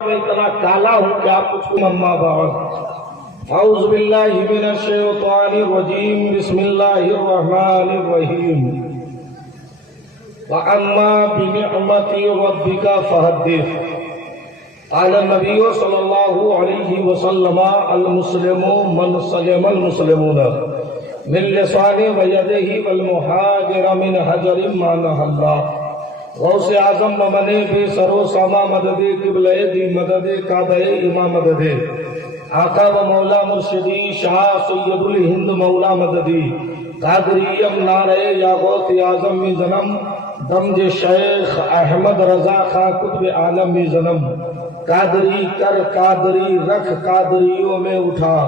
मैं इतना काला हूँ कि आप कुछ अम्मा बाद औज़ु बिल्लाहि मिनश शैतानिर रजीम बिस्मिल्लाहिर रहमानिर रहीम व अम्मा बिनिअमति रब्बिका फहद्दिस क़ाल नबी सल्लल्लाहु अलैहि वसल्लम अल मुस्लिमु मन सलिमल मुस्लिमून मिन लिसानि व यदिहि वल मुहाजिर मिन हजरिन मा नहल्लाह गौसे आजम ममने बे सरो सामा मददे किबले दी मददे काबे इमा मददे आका व मौला मुर्शिदी शाह सैयदुल हिंद मौला मददी कादरियम नारे यागौत आजम में जन्म दमज शेख अहमद रजा खां कुतुब आलम में जन्म कादरी कर कादरी रख कादरियों में उठा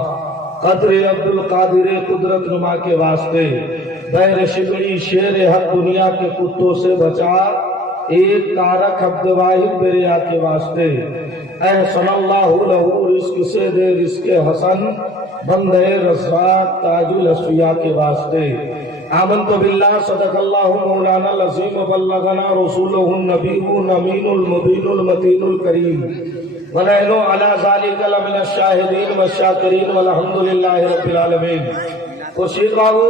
कदरे अब्दुल कादिर कुदरत नुमा के वास्ते बैर शिबड़ी शेर हर दुनिया के कुत्तों से बचा एक कारक हब्द वाहिद बेरिया के वास्ते सल्लल्लाहु लहू रिस्क से दे रिस्क हसन बंदे रज़ाक ताजुल अस्फिया के वास्ते आमन्तु बिल्लाह सदक़ल्लाहु मौलाना अज़ीम बल्लगना रसूलुहुन नबीयुन अमीनुल मुबीनुल मतीनुल करीम व नहनु अला ज़ालिका लमिनश शाहिदीन व शाकिरीन वल्हम्दुलिल्लाहि रब्बिल आलमीन। खुर्शीद बाबू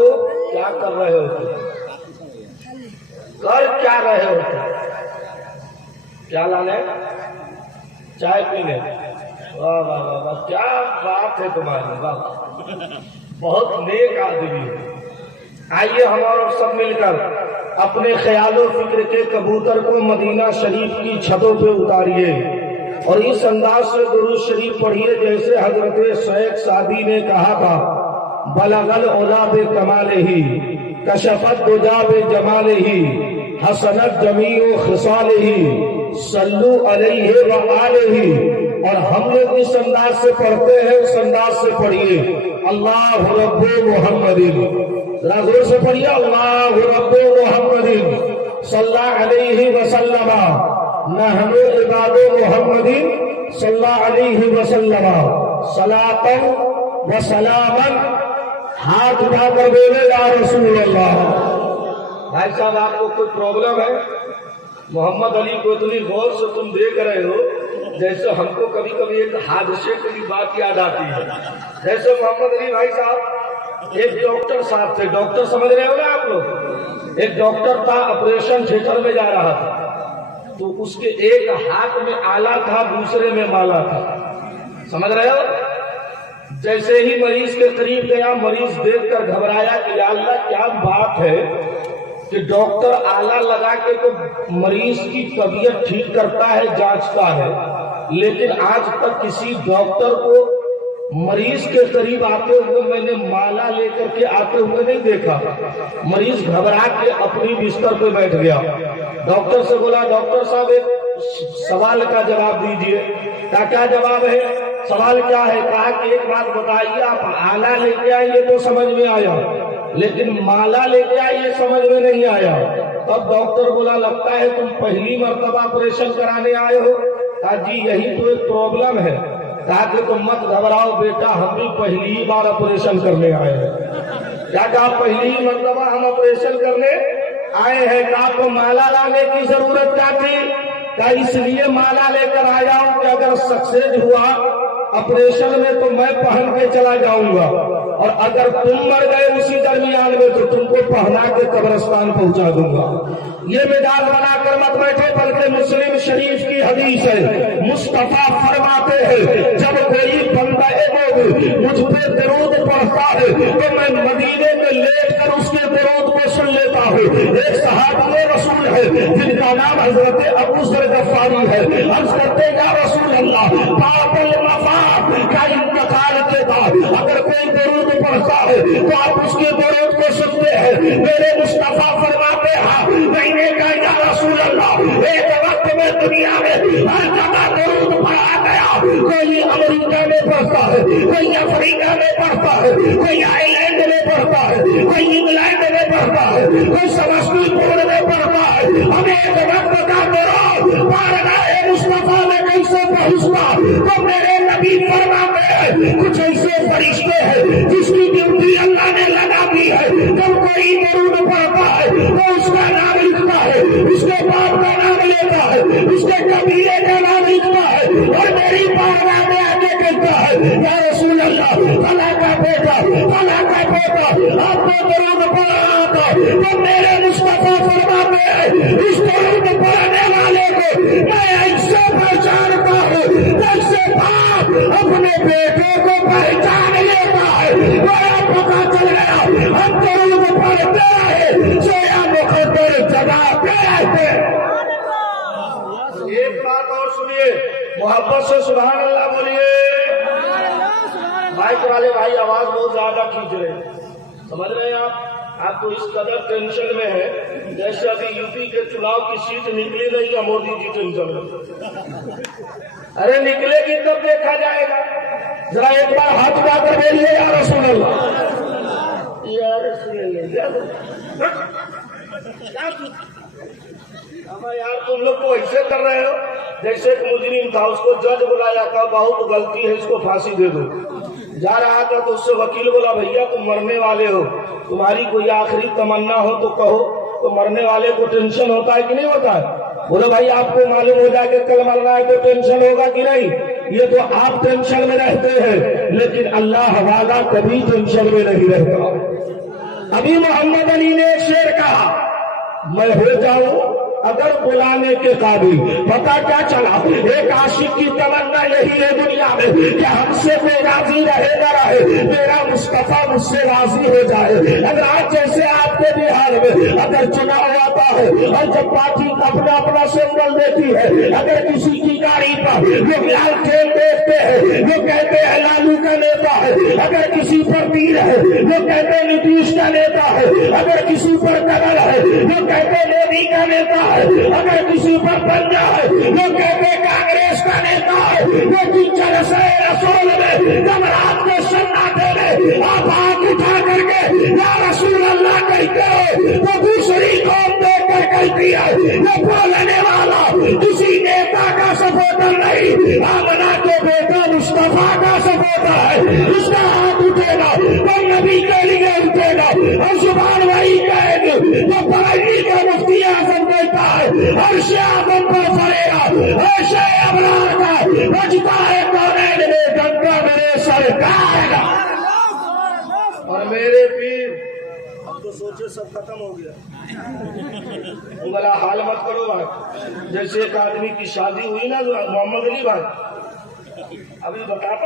क्या कर रहे हो? कर क्या रहे हो? क्या लाने? चाय पीने? वाह वाह वाह वाह, क्या बात है तुम्हारी, वाह, बहुत नेक आदमी है। आइए हम और सब मिलकर अपने ख्यालों फिक्र के कबूतर को मदीना शरीफ की छतों पे उतारिए और इस अंदाज से दुरूद शरीफ पढ़िए जैसे हजरत शेख सादी ने कहा था, बलगल औला बे कमाले ही कशफत दुजा बे जमाले ही हसनत जमीओ खिसाले ही सल्लू अलैहि व आलिही। और हम लोग इस अंदाज से पढ़ते हैं, उस अंदाज से पढ़िए अल्लाह रब्बु मुहम्मदिन, जोर से पढ़िए अल्लाह रब्बु मुहम्मदिन सल्लल्लाहु अलैहि वसल्लम नहनु इबादु मुहम्मदिन सल्लल्लाहु अलैहि वसल्लम सलातन व सलामन। हाथ उठाकर बोले या रसूल अल्लाह। भाई साहब आपको कोई प्रॉब्लम है? मोहम्मद अली को इतनी गौर से तुम देख रहे हो जैसे हमको कभी कभी एक हादसे की बात याद आती है। जैसे मोहम्मद अली भाई साहब एक डॉक्टर साहब थे, डॉक्टर समझ रहे हो ना आप लोग? एक डॉक्टर था, ऑपरेशन थिएटर में जा रहा था तो उसके एक हाथ में आला था, दूसरे में माला था, समझ रहे हो? जैसे ही मरीज के करीब गया, मरीज देखकर घबराया कि या अल्लाह क्या बात है कि डॉक्टर आला लगा के तो मरीज की तबीयत ठीक करता है, जांचता है, लेकिन आज तक किसी डॉक्टर को मरीज के करीब आते हुए मैंने माला लेकर के आते हुए नहीं देखा। मरीज घबरा के अपनी बिस्तर पे बैठ गया। डॉक्टर से बोला, डॉक्टर साहब एक सवाल का जवाब दीजिए। क्या जवाब है? सवाल क्या है? कहा कि एक बात बताइए, आप आला लेके आइए तो समझ में आया, लेकिन माला लेके आइए समझ में नहीं आया। तब डॉक्टर बोला, लगता है तुम पहली मर्तबा ऑपरेशन कराने आए हो। कहा जी यही तो एक प्रॉब्लम है। कहा कि तुम मत घबराओ बेटा, हम भी पहली बार ऑपरेशन करने आए हैं। क्या कहा? पहली मर्तबा हम ऑपरेशन करने आए हैं। कहा आपको माला लाने की जरूरत क्या थी? क्या इसलिए माला लेकर आया हूं कि अगर सक्सेस हुआ ऑपरेशन में तो मैं पहन के चला जाऊंगा, और अगर तुम मर गए उसी दरमियान में तो तुमको पहना के कब्रिस्तान पहुंचा दूंगा। ये मिजाज बनाकर मत बैठे, बल्कि मुस्लिम शरीफ की हदीस है, मुस्तफा फरमाते हैं जब कोई बंदा मुझ पे दरूद पढ़ता है तो मैं मदीने में लेटकर उसके दरूद को सुन लेता हूँ। एक सहाबी रसूल है जिनका नाम हजरत अबू ज़र गफ़ारी है। अर्ज़ करते या रसूल अल्लाह, बाबुल मफ़ात का इंतकाल के बाद अगर कोई दरूद पढ़ता है तो आप उसके दरूद को सुनते हैं। मेरे मुस्तफा फरमाते हैं, मैंने कहा या रसूल अल्लाह, एक वक्त में दुनिया में हर जगह दरूद पढ़ा गया। कोई अमेरिका में पढ़ता है, कोई अफ्रीका में पढ़ता है, कोई आयरलैंड में पढ़ता है, कोई इंग्लैंड में पढ़ता है, कोई समस्तीपुर में पढ़ता है। हमें एक वक्त का दरूद बारगाह मुस्तफा में कैसे पहुंचता? तो मेरे नबी फरमाते हैं कुछ ऐसे फरिश्ते हैं जिसकी ड्यूटी अल्लाह ने लगा दी है। जब कोई दरूद पढ़ता है तो उसका नाम लिखता है, उसके बाप का नाम लेता है, उसके कबीले का नाम लिखता है और मेरी बारगाह में आके कहता है या रसूल अल्लाह फला का बेटा आपको दरूद पढ़ना था तो मेरे मुस्तफा फरमाते हैं इस दरूद पढ़ने वाले को मैं ऐसे पहचानता हूँ जैसे बाप अपने बेटे को पहचान लेता है। बड़ा पता चल गया हम दरूद पढ़ते रहे सोया मुखतर जगाते रहते। एक बात और सुनिए, मोहब्बत से सुभान अल्लाह बोलिए। माइक वाले भाई आवाज बहुत ज्यादा खींच रहे हैं, समझ रहे हैं आप तो इस कदर टेंशन में है जैसे अभी यूपी के चुनाव की सीट निकली नहीं है, मोदी जी टेंशन में। अरे निकलेगी तब देखा जाएगा। जरा एक बार हाथ उठाकर बोलिए या रसूल अल्लाह, या रसूल अल्लाह। यार तुम लोग तो ऐसे कर रहे हो जैसे एक मुजरिम था, उसको जज बुलाया था, बहुत गलती है इसको फांसी दे दो। जा रहा था तो उससे वकील बोला भैया तुम मरने वाले हो, तुम्हारी कोई आखिरी तमन्ना हो तो कहो। तो मरने वाले को टेंशन होता है कि नहीं होता है? बोलो भाई आपको मालूम हो जाए कि कल मरना है तो टेंशन होगा कि नहीं? ये तो आप टेंशन में रहते हैं, लेकिन अल्लाह वाला कभी टेंशन में नहीं रहता। अभी मोहम्मद अली ने एक शेर कहा, मैं हो जाऊं अगर बुलाने के काबिल। पता क्या चला, एक आशिक की तमन्ना यही है दुनिया में कि हमसे कोई राजी रहे न रहे, मेरा मुस्तफा मुझसे राजी हो जाए। अगर आज जैसे आपके बिहार में अगर चुनाव आता है और जब पार्टी अपना अपना सिंबल देती है, अगर किसी की गाड़ी पर लोग लाल ट्रेन देखते हैं, लोग कहते हैं लालू का नेता है। अगर किसी पर तीर है, लोग कहते हैं नीतीश का नेता है। अगर किसी पर कमल है, लोग कहते हैं मोदी का नेता है। अगर किसी पर पंजा है, लोग कहते हैं कांग्रेस का नेता है। लेकिन जलसे रसूल में जब रात को सन्नाटे में आप हाथ उठा करके या रसूल अल्लाह कहते हो तो दूसरी कौम देखकर कहती है ये बोलने वाला किसी नेता का सपोर्टर नहीं, आमना के बेटा मुस्तफा का सपोर्टर है। इसका हाथ उठेगा तो नबी के लिए उठेगा। और सुभान वही कहेंगे तो बरेली का मुफ्ती आजम कहता है अर्श आजम पर फरेगा अर्श अबरार का बजता है कौनैन में गंगा मेरे सरकार का। और मेरे पीर अब तो सोचे सब खत्म हो गया। वाला हाल मत करो भाई, जैसे एक आदमी की शादी हुई ना मोहम्मद अली भाई, अभी बताता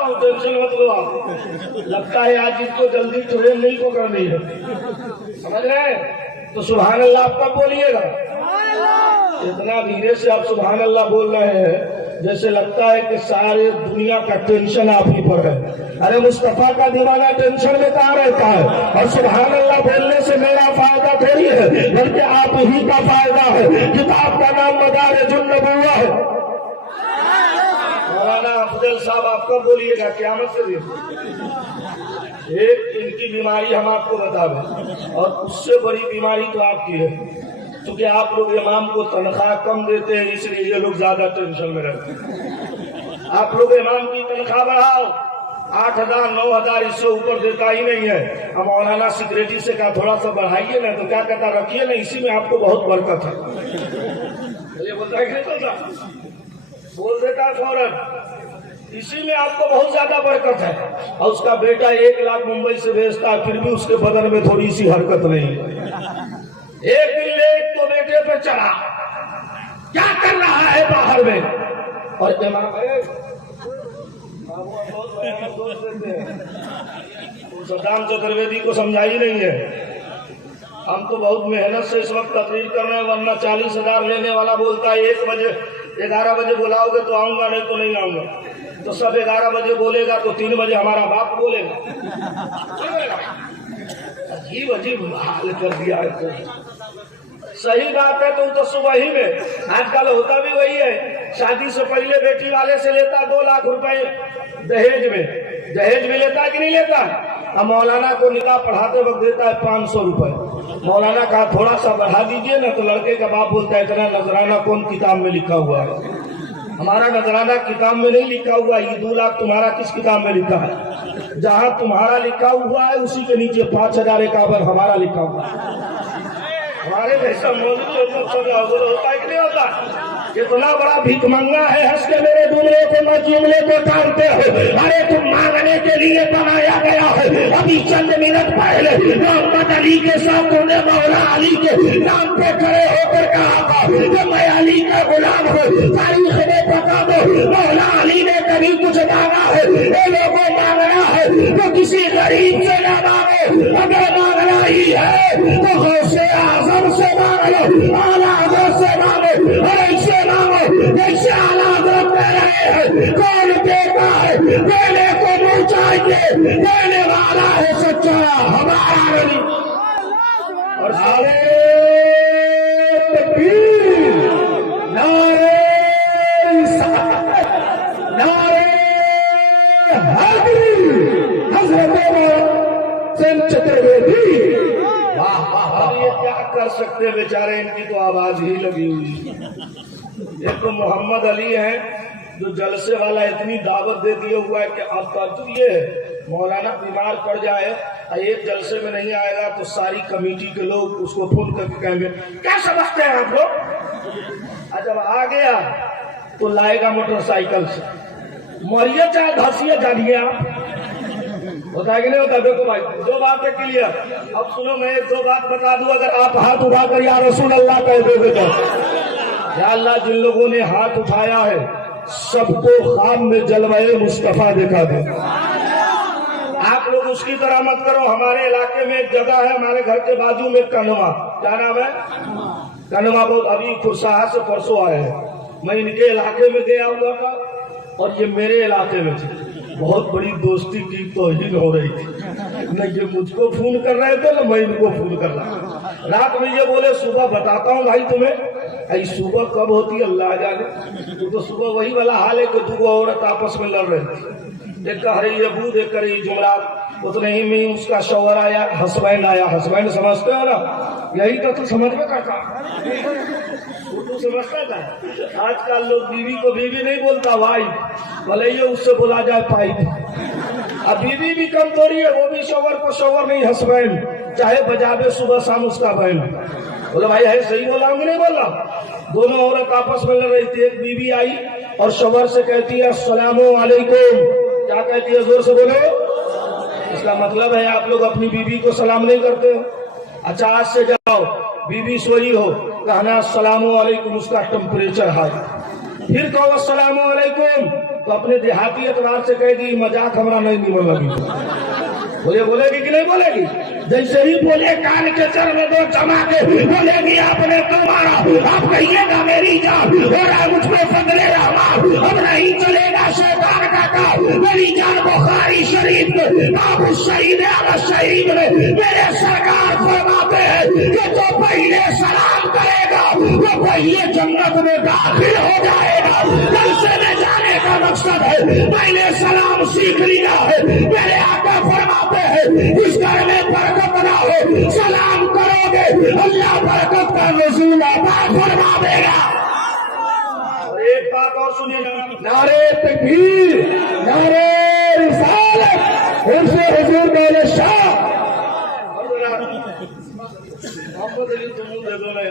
हूँ टेंशन मत लो आप। लगता है आज इसको जल्दी ट्रेन नहीं पकड़नी है, समझ रहे हैं? तो सुभान अल्लाह आप कब बोलिएगा? इतना धीरे से आप सुभान अल्लाह बोल रहे हैं जैसे लगता है कि सारे दुनिया का टेंशन आप ही पर है। अरे मुस्तफा का दीवाना टेंशन में कहाँ रहता है? और सुभान अल्लाह बोलने से मेरा फायदा थोड़ी है, बल्कि आप ही का फायदा है। किताब का नाम मदारिजुन्नबुव्वा है। मौलाना अफजल साहब आप कब बोलिएगा? क़यामत से दिन। एक इनकी बीमारी हम आपको बता दें, और उससे बड़ी बीमारी तो आपकी है, क्योंकि आप लोग इमाम को तनख्वाह कम देते हैं, इसलिए ये लोग ज्यादा टेंशन में रहते हैं। आप लोग इमाम की तनख्वाह बढ़ाओ, 8,000 9,000 इससे ऊपर देता ही नहीं है। अब मौलाना सिक्योरिटी से कहा थोड़ा सा बढ़ाइए ना, तो क्या कहता रखिए ना, इसी में आपको बहुत बरकत है। ये बोलता है कि नहीं बोलता? बोल देता है फौरन, इसी में आपको बहुत ज्यादा बरकत है। और उसका बेटा 1 लाख मुंबई से भेजता है, फिर भी उसके बदन में थोड़ी सी हरकत नहीं है। एक दिन लेट तो बेटे पे चढ़ा, क्या कर रहा है बाहर में? और इमाम सद्दाम चतुर्वेदी को समझाई नहीं है। हम तो बहुत मेहनत से इस वक्त तकरीर कर रहे हैं, वरना 40,000 लेने वाला बोलता है 1 बजे 11 बजे बुलाओगे तो आऊंगा, नहीं तो नहीं आऊंगा। तो सब 11 बजे बोलेगा तो 3 बजे हमारा बाप बोलेगा। अजीब अजीब हाल कर दिया है। सही बात है, तो सुबह ही में आजकल होता भी वही है। शादी से पहले बेटी वाले से लेता 2 लाख रुपए दहेज में लेता है कि नहीं लेता? अब मौलाना को निकाह पढ़ाते वक्त देता है 500 रुपए। मौलाना कहा थोड़ा सा बढ़ा दीजिए ना, तो लड़के का बाप बोलता है इतना नजराना कौन किताब में लिखा हुआ है? हमारा नजराना किताब में नहीं लिखा हुआ, ये 2 लाख तुम्हारा किस किताब में लिखा है? जहाँ तुम्हारा लिखा हुआ है उसी के नीचे 5,051 हमारा लिखा हुआ है। हमारे जैसा मौलवी होता है कि नहीं होता? कितना बड़ा भिखमंगा है, हंस के मेरे जुमले को मत जुमले को टालते हो। अरे तुम मांगने के लिए बनाया गया है। अभी चंद मिनट पहले मोहम्मद अली के साथ तुमने मौला अली के नाम पे खड़े होकर कहा था कि मैं अली का गुलाम हूँ। तारीख में बता दो मौला अली ने कभी कुछ मांगा है? ये लोगों मांगना है तो किसी गरीब से न मांगो, अगर मांगना ही है तो गौसे आजम से मांग लो, आला हज़रत से मांगो, और ऐसे मांगो जैसे आला हज़रत कह रहे हैं। कौन देता है? देने को मुँह चाहिए, देने वाला है सच्चा हमारा नबी। और नारे तकबीर, नारे रिसालत, नारे हैदरी, हज़रत चतुर्वेदी। वाह वाह, अब ये क्या कर सकते हैं बेचारे, इनकी तो आवाज ही लगी हुई है। एक तो मोहम्मद अली है जो जलसे वाला इतनी दावत दे दिए हुआ है कि अब तो ये मौलाना बीमार पड़ जाए और एक जलसे में नहीं आएगा तो सारी कमेटी के लोग उसको फोन करके कहेंगे क्या समझते हैं आप लोग। और जब आ गया तो लाएगा मोटरसाइकिल से, मरिए चाहे धसिए, जानिए आप। होता है कि नहीं होता? देखो भाई, दो बातें क्लियर। अब सुनो, मैं एक दो बात बता दूं, अगर आप हाथ उठा कर या रसूल अल्लाह कह दोगे तो या अल्लाह, जिन लोगों ने हाथ उठाया है सबको ख्वाब में जलवाए मुस्तफा दिखा दे। आप लोग उसकी तरह मत करो। हमारे इलाके में एक जगह है, हमारे घर के बाजू में कनवा, क्या नाम है? कनवा। बहुत अभी खुरसाहा से परसों आए हैं। मैं इनके इलाके में गया हुआ था और ये मेरे इलाके में थे। बहुत बड़ी दोस्ती की तौहीन हो रही थी। न ये मुझको फोन कर रहे थे न मैं इनको फोन कर रहा। रात में ये बोले सुबह बताता हूँ भाई तुम्हें। आई सुबह कब होती है अल्लाह जाने। तो सुबह वही वाला हाल है कि दो औरत आपस में लड़ रही थी। एक कह रही है बूध, एक कह रही जुमरात। उतने ही में उसका शौहर आया, हस्बैंड आया। हस्बैंड समझते हो ना, यही तो तू समझ में करता, तू समझता था। आजकल लोग बीवी को बीवी नहीं बोलता, भाई भले ही उससे बोला जाए पाइप। अब बीवी भी कम थोड़ी है, वो भी शौहर को शौहर नहीं, हस्बैंड चाहे बजावे सुबह शाम उसका बहन। बोले भाई है सही बोला हूँ नहीं बोला? दोनों औरत आपस में लड़ रही थी। एक बीवी आई और शौहर से कहती है अस्सलामु अलैकुम। क्या कहती है? जोर से बोलो। इसका मतलब है आप लोग अपनी बीवी को सलाम नहीं करते हो। अच्छा आज से जाओ, बीवी सोई हो, कहना अस्सलामु अलैकुम, उसका टेम्परेचर हाई। फिर कहो अस्सलामु अलैकुम तो अपने देहाती एतबार से कहेगी मजाक हमारा नहीं निमन लगी। बोलेगी कि नहीं बोलेगी? जैसे ही बोले कान के चर में दो चमाके बोलेगी आपने तो मारा। आप कहिएगा मेरी जान हो रहा मुझ पे फजले रहमान, अब नहीं चलेगा शैतान का काम। मेरी जान बुखारी शरीफ में बाबू शहीद शहीद में मेरे सरकार फरमाते हैं कि जो पहले सलाम करेगा वो पहले जन्नत में दाखिल हो जाएगा। जलसे में जाने का मकसद है पहले सलाम सीख लिया है। मेरे आका फरमाते हैं इस घर में बरकत ना हो, सलाम करोगे अल्लाह बरकत का नज़ूल अता फरमा देगा। एक बात और सुनिए, नारे तकबीर, नारे रिसालत, उनसे हुजूर बोले शाह। मोहम्मद अली तुम दे दो ना,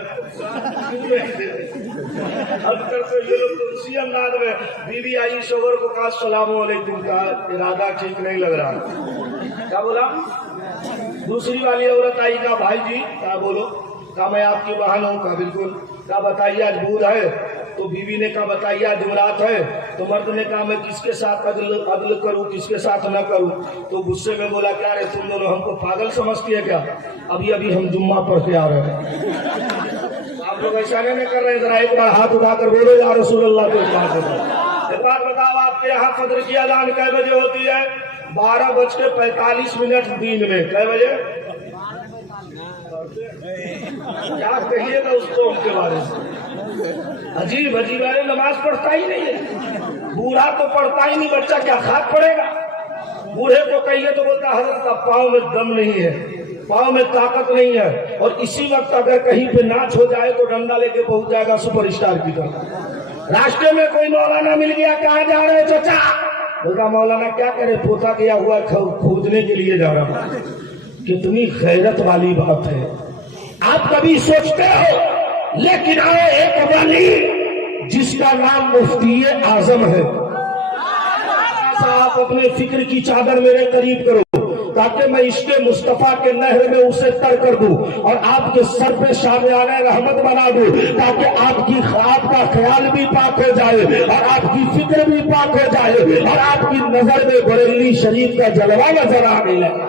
अक्सर तो ये लोग तो उसी अंदाज में। बीवी आई, शोहर को कहा सलाम अलैकुम का इरादा ठीक नहीं लग रहा। क्या बोला? दूसरी वाली औरत आई, कहा भाई जी क्या बोलो? कहा मैं आपकी बहन हूँ। कहा बिल्कुल। कहा बताइए आज बूध है? तो बीवी ने कहा बताइए आज जुमरात है? तो मर्द ने कहा मैं किसके साथ अदल करूं, किसके साथ न करूं? तो गुस्से में बोला क्या रे तुम दोनों हमको पागल समझती है क्या? अभी अभी हम जुम्मा पढ़ के आ रहे हैं। आप लोग ऐसा नहीं कर रहे हैं? जरा एक बार हाथ उठाकर बोलो या रसूल अल्लाह को एक बात बताओ, आपके यहाँ फजर की अजान कै बजे होती है? 12:45 दिन में। कै बजे? क्या कहिएगा उसको उनके बारे में? अजीब अजीब है, नमाज पढ़ता ही नहीं है। बूढ़ा तो पढ़ता ही नहीं, बच्चा क्या खाक पड़ेगा? बूढ़े को कहिए तो बोलता हजरत का पाँव में दम नहीं है, पाँव में ताकत नहीं है। और इसी वक्त अगर कहीं पे नाच हो जाए तो डंडा लेके पहुंच जाएगा सुपरस्टार की तरफ। रास्ते में कोई मौलाना मिल गया, कहाँ जा रहे चाचा? बोलता मौलाना क्या करे, पोता किया हुआ खोजने के लिए जा रहा हूँ। कितनी गैरत वाली बात है। आप कभी सोचते हो? लेकिन आओ एक वली जिसका नाम मुफ्ती आजम है। आप अपने फिक्र की चादर मेरे करीब करो ताकि मैं इसके मुस्तफा के नहर में उसे तर कर दूं और आपके सर पे शामियाना रहमत बना दूं, ताकि आपका ख्याल भी पाक हो जाए और आपकी फिक्र भी पाक हो जाए और आपकी नजर में बरेली शरीफ का जलवा नजर आने लगे।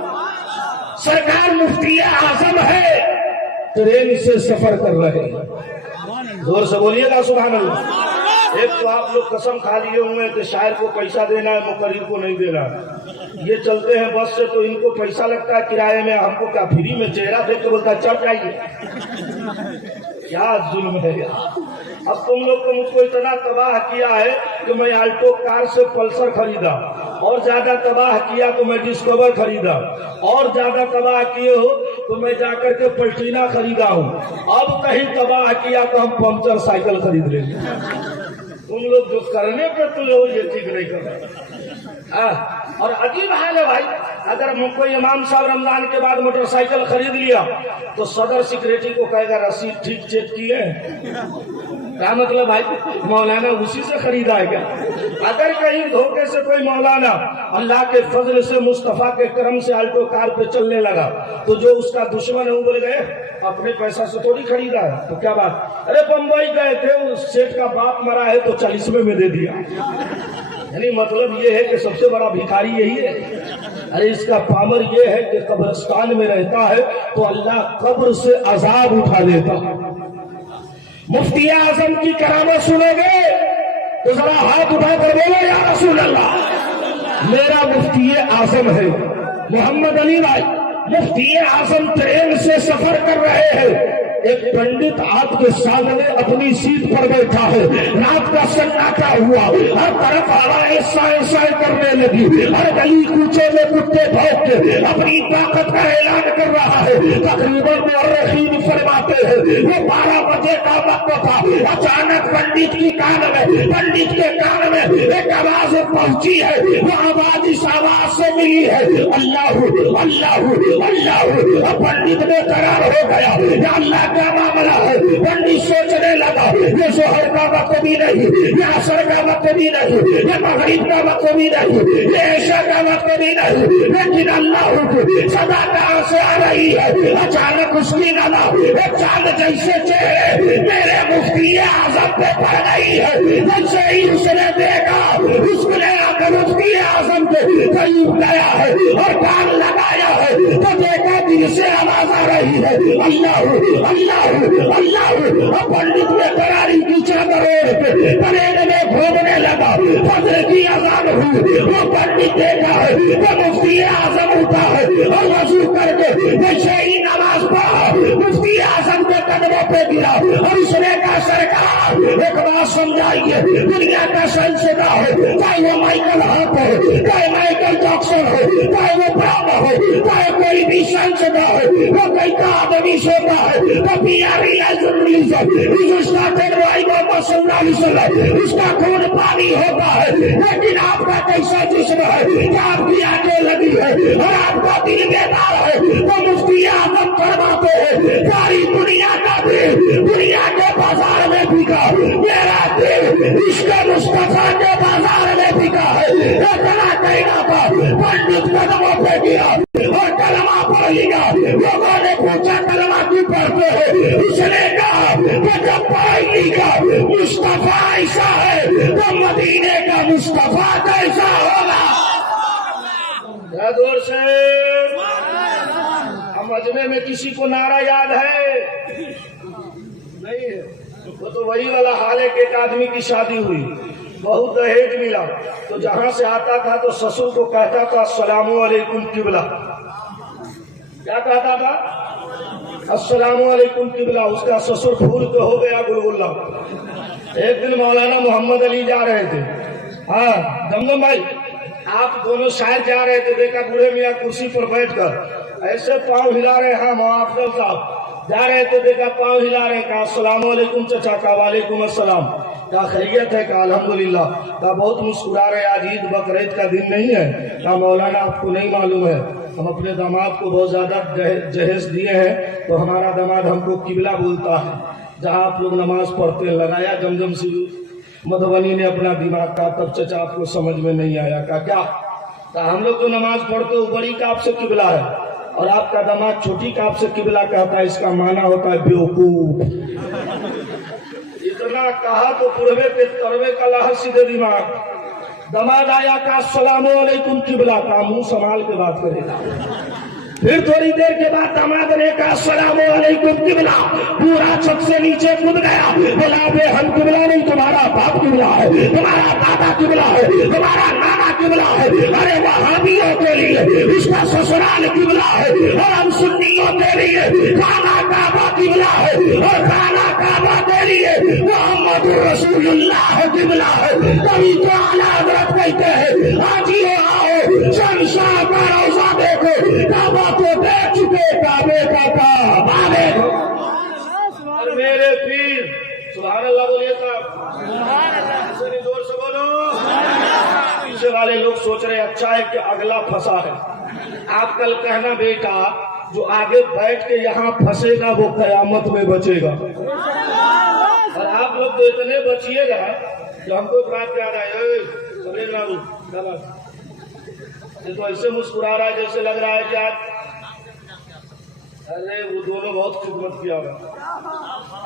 सरकार मुफ्ती आजम है, ट्रेन से सफर कर रहे हैं। जोर से बोलिएगा सुभान अल्लाह। एक तो आप लोग कसम खा लिए हुए कि शायर को पैसा देना है, मुकर्रिर को नहीं देना। ये चलते हैं बस से तो इनको पैसा लगता है किराए में, हमको क्या फ्री में चेहरा देख के बोलता है चढ़ जाइए। क्या जुल्म है यार। अब तुम लोग तो मुझको इतना तबाह किया है कि मैं आल्टो कार से पल्सर खरीदा, और ज्यादा तबाह किया तो मैं डिस्कवर खरीदा, और ज्यादा तबाह किए हो तो मैं जाकर के पल्टीना खरीदा हूँ। अब कहीं तबाह किया तो हम पंचर साइकिल खरीद लेंगे। तुम लोग जो करने पे तुम लोग ये ठीक नहीं कर रहे। और अजीब हाल है भाई, अगर कोई इमाम साहब रमजान के बाद मोटरसाइकिल खरीद लिया तो सदर सेक्रेटरी को कहेगा रसीद ठीक चेक की है। क्या मतलब भाई, मौलाना उसी से खरीदा है क्या? अगर कहीं धोखे से कोई मौलाना अल्लाह के फजल से मुस्तफा के करम से आल्टो कार पे चलने लगा तो जो उसका दुश्मन है वो बोल गए अपने पैसा से थोड़ी खरीदा है, तो क्या बात, अरे बम्बई गए थे उस सेठ का बाप मरा है तो 40वें में दे दिया। यानी मतलब ये है कि सबसे बड़ा भिखारी यही है। अरे इसका पामर ये है कि कब्रिस्तान में रहता है तो अल्लाह कब्र से अजाब उठा लेता है। मुफ्ती आजम की करामत सुनोगे तो जरा हाथ उठाकर बोलो या रसूल अल्लाह। मेरा मुफ्ती आजम है मोहम्मद अली भाई। मुफ्ती आजम ट्रेन से सफर कर रहे हैं। एक पंडित आपके सामने अपनी सीट पर बैठा है। रात का सन्नाटा हुआ, हर तरफ हवाएं साए साए करने लगी, हर गली कूचे में कुत्ते भौंक के अपनी ताकत का ऐलान कर रहा है। तकरीबन मुअर्रिखीन फरमाते हैं वो 12 बजे का वक्त था। अचानक पंडित के कान में एक आवाज पहुंची है। वो आवाज इस आवाज से मिली है अल्लाह अल्लाह अल्लाह। पंडित में करार हो गया, या अल्लाह क्या मामला है। पंडित सोचने लगा ये जोहर का वक्त भी नहीं, ये असर का वक्त भी नहीं, ये मगरिब का वक्त भी नहीं, ये ऐशा का वक्त भी नहीं, लेकिन अल्लाह की सदा कहां से आ रही है। अचानक उसकी नजर एक चांद जैसे चेहरे मेरे मुफ्ती आजम पे पड़ गई है। जैसे ही उसने देखा उसने आकर मुफ्ती आजम के करीब गया है और कान लगाया है तो देखा दिल से आवाज आ रही है अल्लाह अल्लाह अल्लाह। पंडित में करारी की चादर परेड में घूमने लगा। फजर की अजान हुई, वो पंडित देखा है वो मुफ्ती आजम उठा है और वजू करके जैसे ही नमाज पढ़ा मुफ्ती आजम के कदमों पे गिरा और उसने कहा सरकार एक बात समझाइए, दुनिया का शहंशाह है, चाहे वो माइकल हॉप हो, चाहे माइकल जैक्सन हो, चाहे वो ब्राह्मण हो, चाहे कोई भी शहंशाह है, वो कई का आदमी सोता है तो उसका खून पानी होता है। लेकिन आपका कैसा जिस्म है कि आपकी आंखें लगी है और आपका दिल बेदार है। तो मुफ्ती आजम फरमाते हैं सारी दुनिया का दिल दुनिया के बाजार में बिका, मेरा दिल इसके मुस्तफा के बाजार में बिका है। इतना कहना था पंडित कदमों पे गिरा और कलमा पढ़ लिया। लोगों ने पूछा कलमा क्यों पढ़ते हैं? उसने कहा कि जब पढ़ाई लिखा मुस्तफा ऐसा है तो मदीने का मुस्तफा कैसा होगा। जोर से मजमे में किसी को नारा याद है? नहीं है। वो तो वही वाला हाल है कि एक आदमी की शादी हुई, बहुत दहेज मिला, तो जहां से आता था तो ससुर को कहता था अस्सलामु अलैकुम किबला। क्या कहता था? अस्सलामु अलैकुम किबला। उसका ससुर फूल के हो गया गुलगुल्ला। एक दिन मौलाना मोहम्मद अली जा रहे थे, हाँ दमदम भाई आप दोनों शायर जा रहे थे, देखा बूढ़े मियाँ कुर्सी पर बैठकर ऐसे पाँव हिला रहे हैं। मुआफ्जल साहब जा रहे थे, देखा पाँव हिला रहे, कहा अस्सलामु अलैकुम चचा, का वालेकुम अस्सलाम, क्या खैरियत है? कहा अल्हम्दुलिल्लाह। कहा बहुत मुस्कुरा रहे, आज ईद बकरीद का दिन नहीं है? कहा मौलाना आपको नहीं मालूम है, हम अपने दामाद को बहुत ज्यादा जहेज दिए हैं तो हमारा दामाद हमको किबला बोलता है। जहाँ आप लोग नमाज पढ़ते हैं लगाया जमजम मधुबनी ने अपना दिमाग का, तब चचा आपको समझ में नहीं आया का क्या? हम लोग तो नमाज पढ़ते हो बड़ी काप से किबला है और आपका दामाद छोटी काप से किबला कहता है, इसका माना होता है बेवकूफ। इतना कहा तो पुरवे के तरवे का लहर सीधे दिमाग। दामाद आया का अस्सलाम वालेकुम किबला का, मुंह संभाल के बात करेगा। फिर थोड़ी देर के बाद दामाद ने कहा अस्सलाम वालेकुम किबला, पूरा छत से नीचे कूद गया। बोला बे हम किबला नहीं, तुम्हारा बाप किबला है, तुम्हारा दादा किबला है, तुम्हारा नाना किबला है। अरे वहाबियों के लिए इसका ससुराल किबला है और हम सुन्नियों के लिए खाना काबा किबला है और खाना काबा के लिए मोहम्मद रसूलुल्लाह किबला है। तभी तो आला हज़रत कहते हैं हाजियो आओ शमशाह का रोजा देखो, काबा तो देख चुके, काबे का काबे। और मेरे पीर सुभान अल्लाह बोलिए साहब, जोर से बोलो। पीछे वाले लोग सोच रहे अच्छा है कि अगला फंसा है। आप कल कहना बेटा जो आगे बैठ के यहाँ फंसेगा वो कयामत में बचेगा। और आप लोग तो इतने बचिएगा जो हमको एक बात याद आए, ये तो ऐसे मुस्कुरा रहा है जैसे लग रहा है कि आज, अरे वो दोनों बहुत खिदमत किया होगा।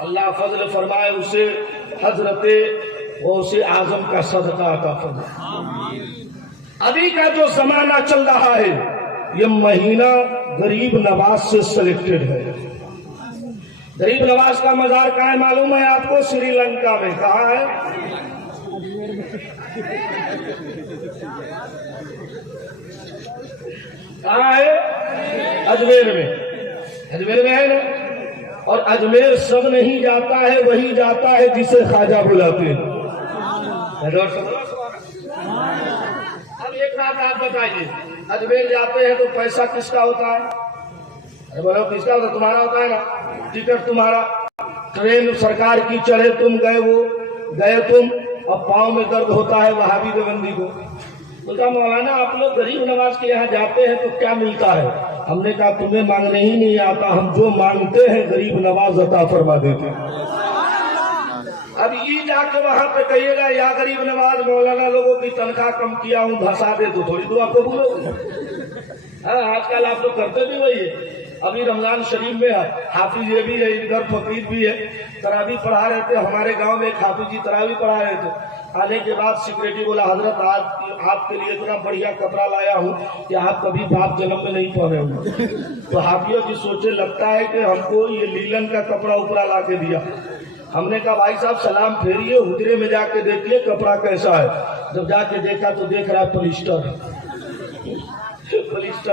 अल्लाह फजल फरमाए उसे हजरते वो उसे आजम का सदका अता फरमाए। अभी का जो जमाना चल रहा है ये महीना गरीब नवाज से सिलेक्टेड है। गरीब नवाज का मजार कहाँ है मालूम है आपको? श्रीलंका में। कहाँ है? कहाँ है? अजमेर में। अजमेर में है ना। और अजमेर सब नहीं जाता है, वही जाता है जिसे ख्वाजा बुलाते हैं। अब एक बात आप बताइए, अजमेर जाते हैं तो पैसा किसका होता है? अरे बोलो किसका होता है? तुम्हारा होता है ना। टिकट तुम्हारा, ट्रेन सरकार की चढ़े तुम गए तुम, अब पाँव में दर्द होता है वहाबी देवबंदी को। बोलता मौलाना आप लोग गरीब नवाज के यहाँ जाते हैं तो क्या मिलता है? हमने कहा तुम्हें मांगने ही नहीं आता, हम जो मांगते हैं गरीब नवाज अता फरमा देते हैं। अब ये जाके वहां पे कहिएगा या गरीब नवाज मौलाना लोगों की तनख्वाह कम किया हूँ धसा दे तो थोड़ी दुआ कबूल होगी। हाँ आजकल आप लोग करते भी वही है। अभी रमजान शरीफ में हाफिज ये भी है, इधर फकीर भी है, तरावी पढ़ा रहे थे। हमारे गांव में एक हाफिज जी तरावी पढ़ा रहे थे। आने के बाद सिक्योरिटी बोला हजरत आज आपके लिए इतना बढ़िया कपड़ा लाया हूँ कि आप कभी बाप जन्म में नहीं पहने होंगे। तो हाफियों जी सोचे लगता है कि हमको ये लीलन का कपड़ा उपरा ला के दिया। हमने कहा भाई साहब सलाम फेरिए, हुजरे में जाके देखिए कपड़ा कैसा है। जब जाके देखा तो देख रहा है पॉलिस्टर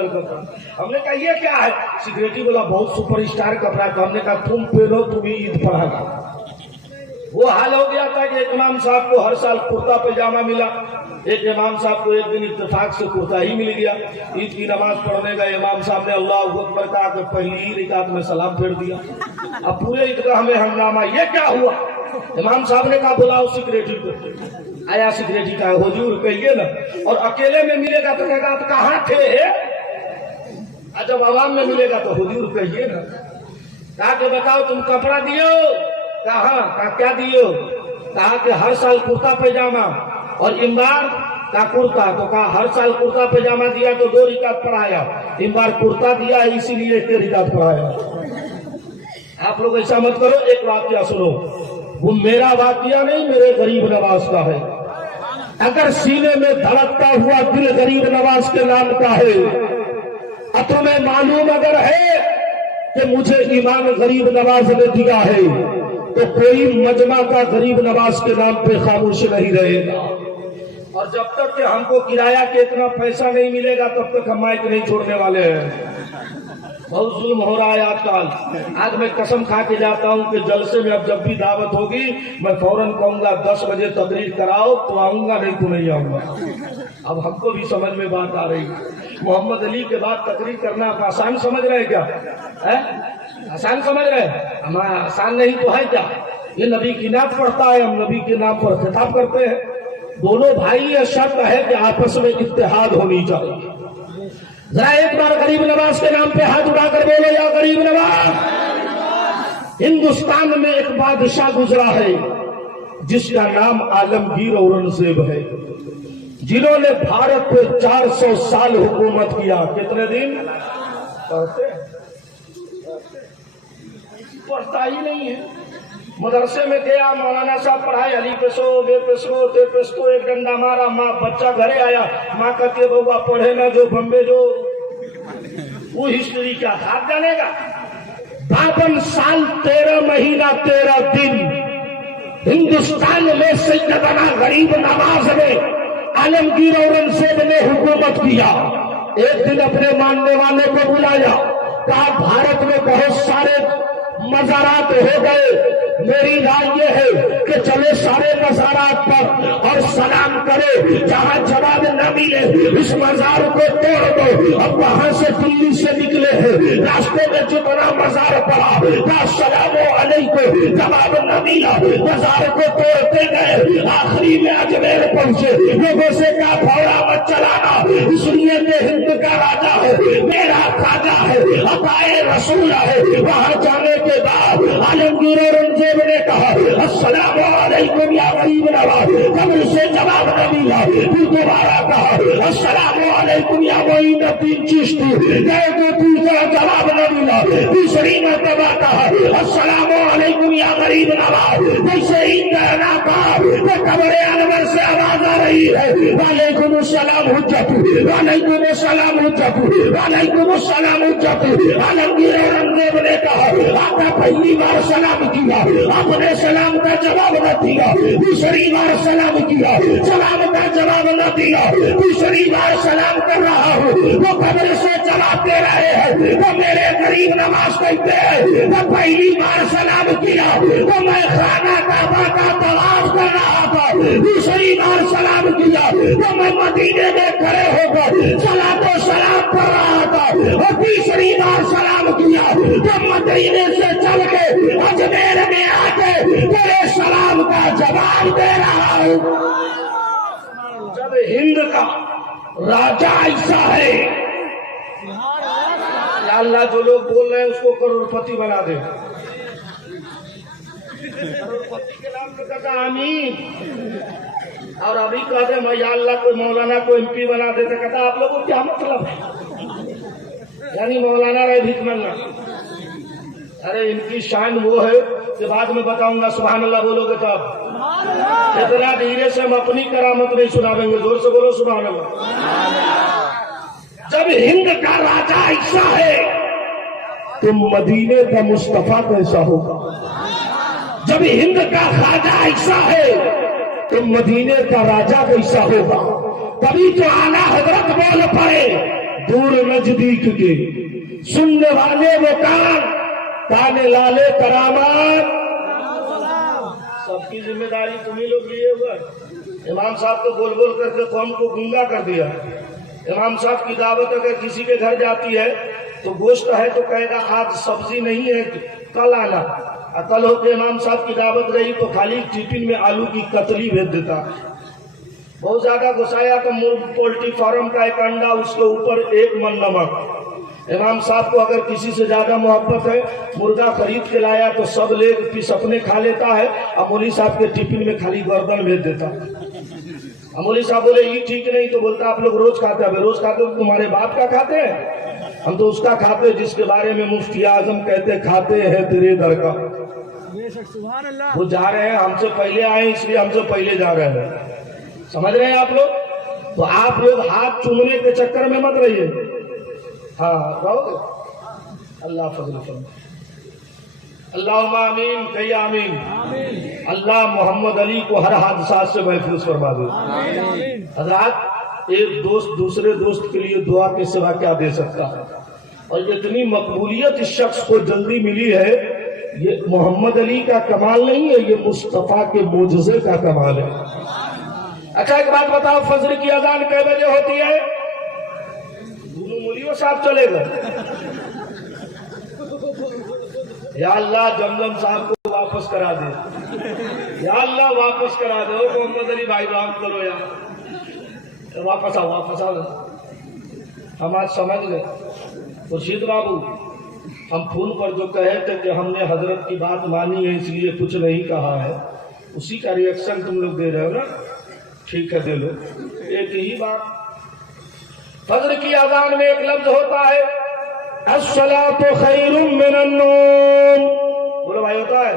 कपड़ा। हमने कहा ये क्या है? सिक्योरिटी बोला बहुत सुपरस्टार कपड़ा। तो हमने कहा तुम पहनो, तुम्हें ईद पढ़ाना। वो हाल हो गया था कि एक इमाम साहब को हर साल कुर्ता पैजामा मिला, एक इमाम साहब को एक दिन इत्तेफाक से कुर्ता ही मिल गया। ईद की नमाज पढ़ने का इमाम साहब ने अल्लाह अकबर कहा कि पहली ही रिकात में सलाम फेर दिया। अब पूरे ईदगाह में हंगामा, ये क्या हुआ? इमाम साहब ने कहा बुलाओ सिक्योरिटी को। आया सिक्योरिटी का, हुजूर कहिए ना। और अकेले में मिलेगा तो कहेगा आप कहाँ थे? जब आवाम में मिलेगा तो हुजूर कहिए ना। कहा कि बताओ तुम कपड़ा दियो? कहा क्या दियो? कहा कि हर साल कुर्ता पैजामा और इमबार का कुर्ता। तो कहा हर साल कुर्ता पैजामा दिया तो 2 रिकात पढ़ाया, इमबार कुर्ता दिया इसीलिए 1 रिकात पढ़ाया। आप लोग ऐसा मत करो। एक वाक्या सुनो, वो मेरा वाक्या नहीं, मेरे गरीब नवाज का है। अगर सीने में धड़कता हुआ दिल गरीब नवाज के नाम का है, तुम्हें मालूम अगर है कि मुझे ईमान गरीब नवाज ने दिया है, तो कोई मजमा का गरीब नवाज के नाम पे खामोश नहीं रहेगा। और जब तक कि हमको किराया के इतना पैसा नहीं मिलेगा तब तक हम माइक नहीं छोड़ने वाले हैं। बहुत जुल्म हो रहा है आजकल। आज मैं कसम खा के जाता हूँ कि जलसे में अब जब भी दावत होगी मैं फौरन कहूंगा 10 बजे तकरीर कराओ तो आऊंगा, नहीं तो नहीं आऊंगा। अब हमको भी समझ में बात आ रही है। मोहम्मद अली के बाद तकरीर करना आप आसान समझ रहे क्या? है आसान समझ रहे? हमारा आसान नहीं तो है क्या? ये नबी की नात पढ़ता है, हम नबी के नाम पर खिताब करते हैं। दोनों भाई ये शर्त है कि आपस में इत्तेहाद होनी चाहिए। जरा एक बार गरीब नवाज के नाम पे हाथ उठाकर बोलो या गरीब नवाज। हिंदुस्तान में एक बादशाह गुजरा है, जिसका नाम आलमगीर औरंगजेब है, जिन्होंने भारत पे 400 साल हुकूमत किया। कितने दिन पढ़ता ही नहीं है। मदरसे में गया, मौलाना साहब पढ़ाए, अली पेशो बे पेशो ते पेशो, एक डंडा मारा, माँ बच्चा घरे आया, माँ कहती है बउआ पढ़े ना जो बम्बे जो, वो हिस्ट्री क्या खाद जानेगा। 52 साल 13 महीना 13 दिन हिंदुस्तान में सैयदना गरीब नवाज ने, आलमगीर औरंगजेब ने हुकूमत किया। एक दिन अपने मानने वाले को बुलाया, कहा भारत में बहुत सारे मज़ारात हो गए, मेरी राय ये है कि चले सारे मज़ारात पर और सलाम करे, जहाँ जवाब न मिले इस मज़ार को तोड़ दो। अब वहां से दिल्ली से निकले हैं, रास्ते में जितना मज़ार पड़ा अस्सलामु अलैकुम, जवाब न मिला, मज़ार को तोड़ते गए, आखिरी में अजमेर पहुंचे। लोगों से कहा फौड़ा मत चलाना, इसलिए मैं हिंद का राजा है, मेरा खाजा है, अताए रसूल है। वहां जाने के बाद आलमगीर औरंगजेब ने कहा अस्सलामु अलैकुम या गरीब नवाज, जब उसे जवाब न मिला फिर दोबारा कहा अस्सलामु अलैकुम या मोइनुद्दीन चिश्ती, गए तो दूसरा जवाब न मिला, तीसरी मर्तबा कहा अस्सलामु अलैकुम या गरीब नवाज। जैसे ही कहना कहा तो कब्र अनवर से आवाज आ रही है वालेकुम अस्सलाम हुज्जतु, वालेकुम अस्सलाम हुज्जतु, वालेकुम अस्सलाम हुज्जतु। आलमगीर औरंगजेब ने कहा आपने पहली बार सलाम किया, आपने सलाम का जवाब न दिया, दूसरी बार सलाम किया, सलाम का जवाब न दिया, तीसरी बार सलाम कर रहा हूँ, वो कब्र से चलाते रहे हैं। तो मेरे गरीब नवाज कहते हैं तो पहली बार सलाम किया तो मैं खाना काबा का तवाफ कर रहा था, दूसरी बार सलाम किया तो मैं मदीने में खड़े होकर सलाम तो सलाम कर रहा था, और तीसरी बार सलाम किया तो मदीने से चल के अजमेर में आके तेरे सलाम का जवाब दे रहा हूँ। जब हिंद का राजा ऐसा है, अल्लाह जो लोग बोल रहे हैं उसको करोड़पति बना दे। करोड़पति के नाम पे कहता आमीन, और अभी कहते मैं या अल्लाह कोई मौलाना को एमपी बना देते, कहता आप लोगों को क्या मतलब है, यानी मौलाना रहे भीख मंगा। अरे इनकी शान वो है कि बाद में बताऊंगा, सुभान अल्लाह बोलोगे तो आप इतना धीरे से हम अपनी करामत नहीं सुनावेंगे, जोर से बोलो सुभान अल्लाह। जब हिंद का राजा ऐसा है तो मदीने का मुस्तफा कैसा होगा। जब हिंद का खाजा ऐसा है तो मदीने का राजा कैसा होगा। तभी तो आला हजरत बोल पड़े दूर नजदीक के सुनने वाले वो काने लाले करामात, सबकी जिम्मेदारी तुम्ही लोग लिए हुआ। इमाम साहब तो बोल बोल करके कौम को गूंगा कर दिया। इमाम साहब की दावत अगर किसी के घर जाती है तो गोश्त है तो कहेगा आज सब्जी नहीं है कल आना, और कल होकर इमाम साहब की दावत रही तो खाली टिफिन में आलू की कतली भेज देता। बहुत ज्यादा गुस्साया तो पोल्ट्री फार्म का एक अंडा, उसके ऊपर एक मन नमक। इमाम साहब को अगर किसी से ज्यादा मोहब्बत है, मुर्गा खरीद के लाया तो सब लेग पीस अपने खा लेता है, और मौली साहब के टिफिन में खाली गर्दन भेज देता। मौली साहब बोले ये ठीक नहीं, तो बोलता आप लोग रोज खाते हैं, रोज खाते हो तुम्हारे बाप का खाते हैं, हम तो उसका खाते हैं जिसके बारे में मुफ्ती आजम कहते खाते हैं तेरे दर का। वो जा रहे हैं, हमसे पहले आए इसलिए हमसे पहले जा रहे हैं, समझ रहे हैं आप लोग। तो आप लोग हाथ चूमने के चक्कर में मत रहिए। हाँ रहोगे, अल्लाह फजल फरमाए। अल्लाहुम्मा आमीन, कही आमीन। अल्लाह मोहम्मद अली को हर हादसा से महफूज फरमा दे। हजरात, एक दोस्त दूसरे दोस्त के लिए दुआ के सिवा क्या दे सकता है, और इतनी मकबूलियत इस शख्स को जल्दी मिली है, ये मोहम्मद अली का कमाल नहीं है, ये मुस्तफा के मोजज़े का कमाल है। अच्छा एक बात बताओ, फजर की अजान कै बजे होती है? मुलियों साहब चले गए। या अल्लाह जमजम साहब को वापस करा दे, या अल्लाह वापस करा दो। मोहम्मद अली भाई राम करो यार, वापस आओ वापस आओ। हम आज समझ गए। खुर्शीद बाबू, हम फोन पर जो कहे थे कि हमने हजरत की बात मानी है इसलिए कुछ नहीं कहा है, उसी का रिएक्शन तुम लोग दे रहे हो ना, ठीक है दे लो। एक ही बात, फजर की अजान में एक लफ्ज होता है अस्सलातु खैरुम मिनन नौम। बोलो भाई होता है?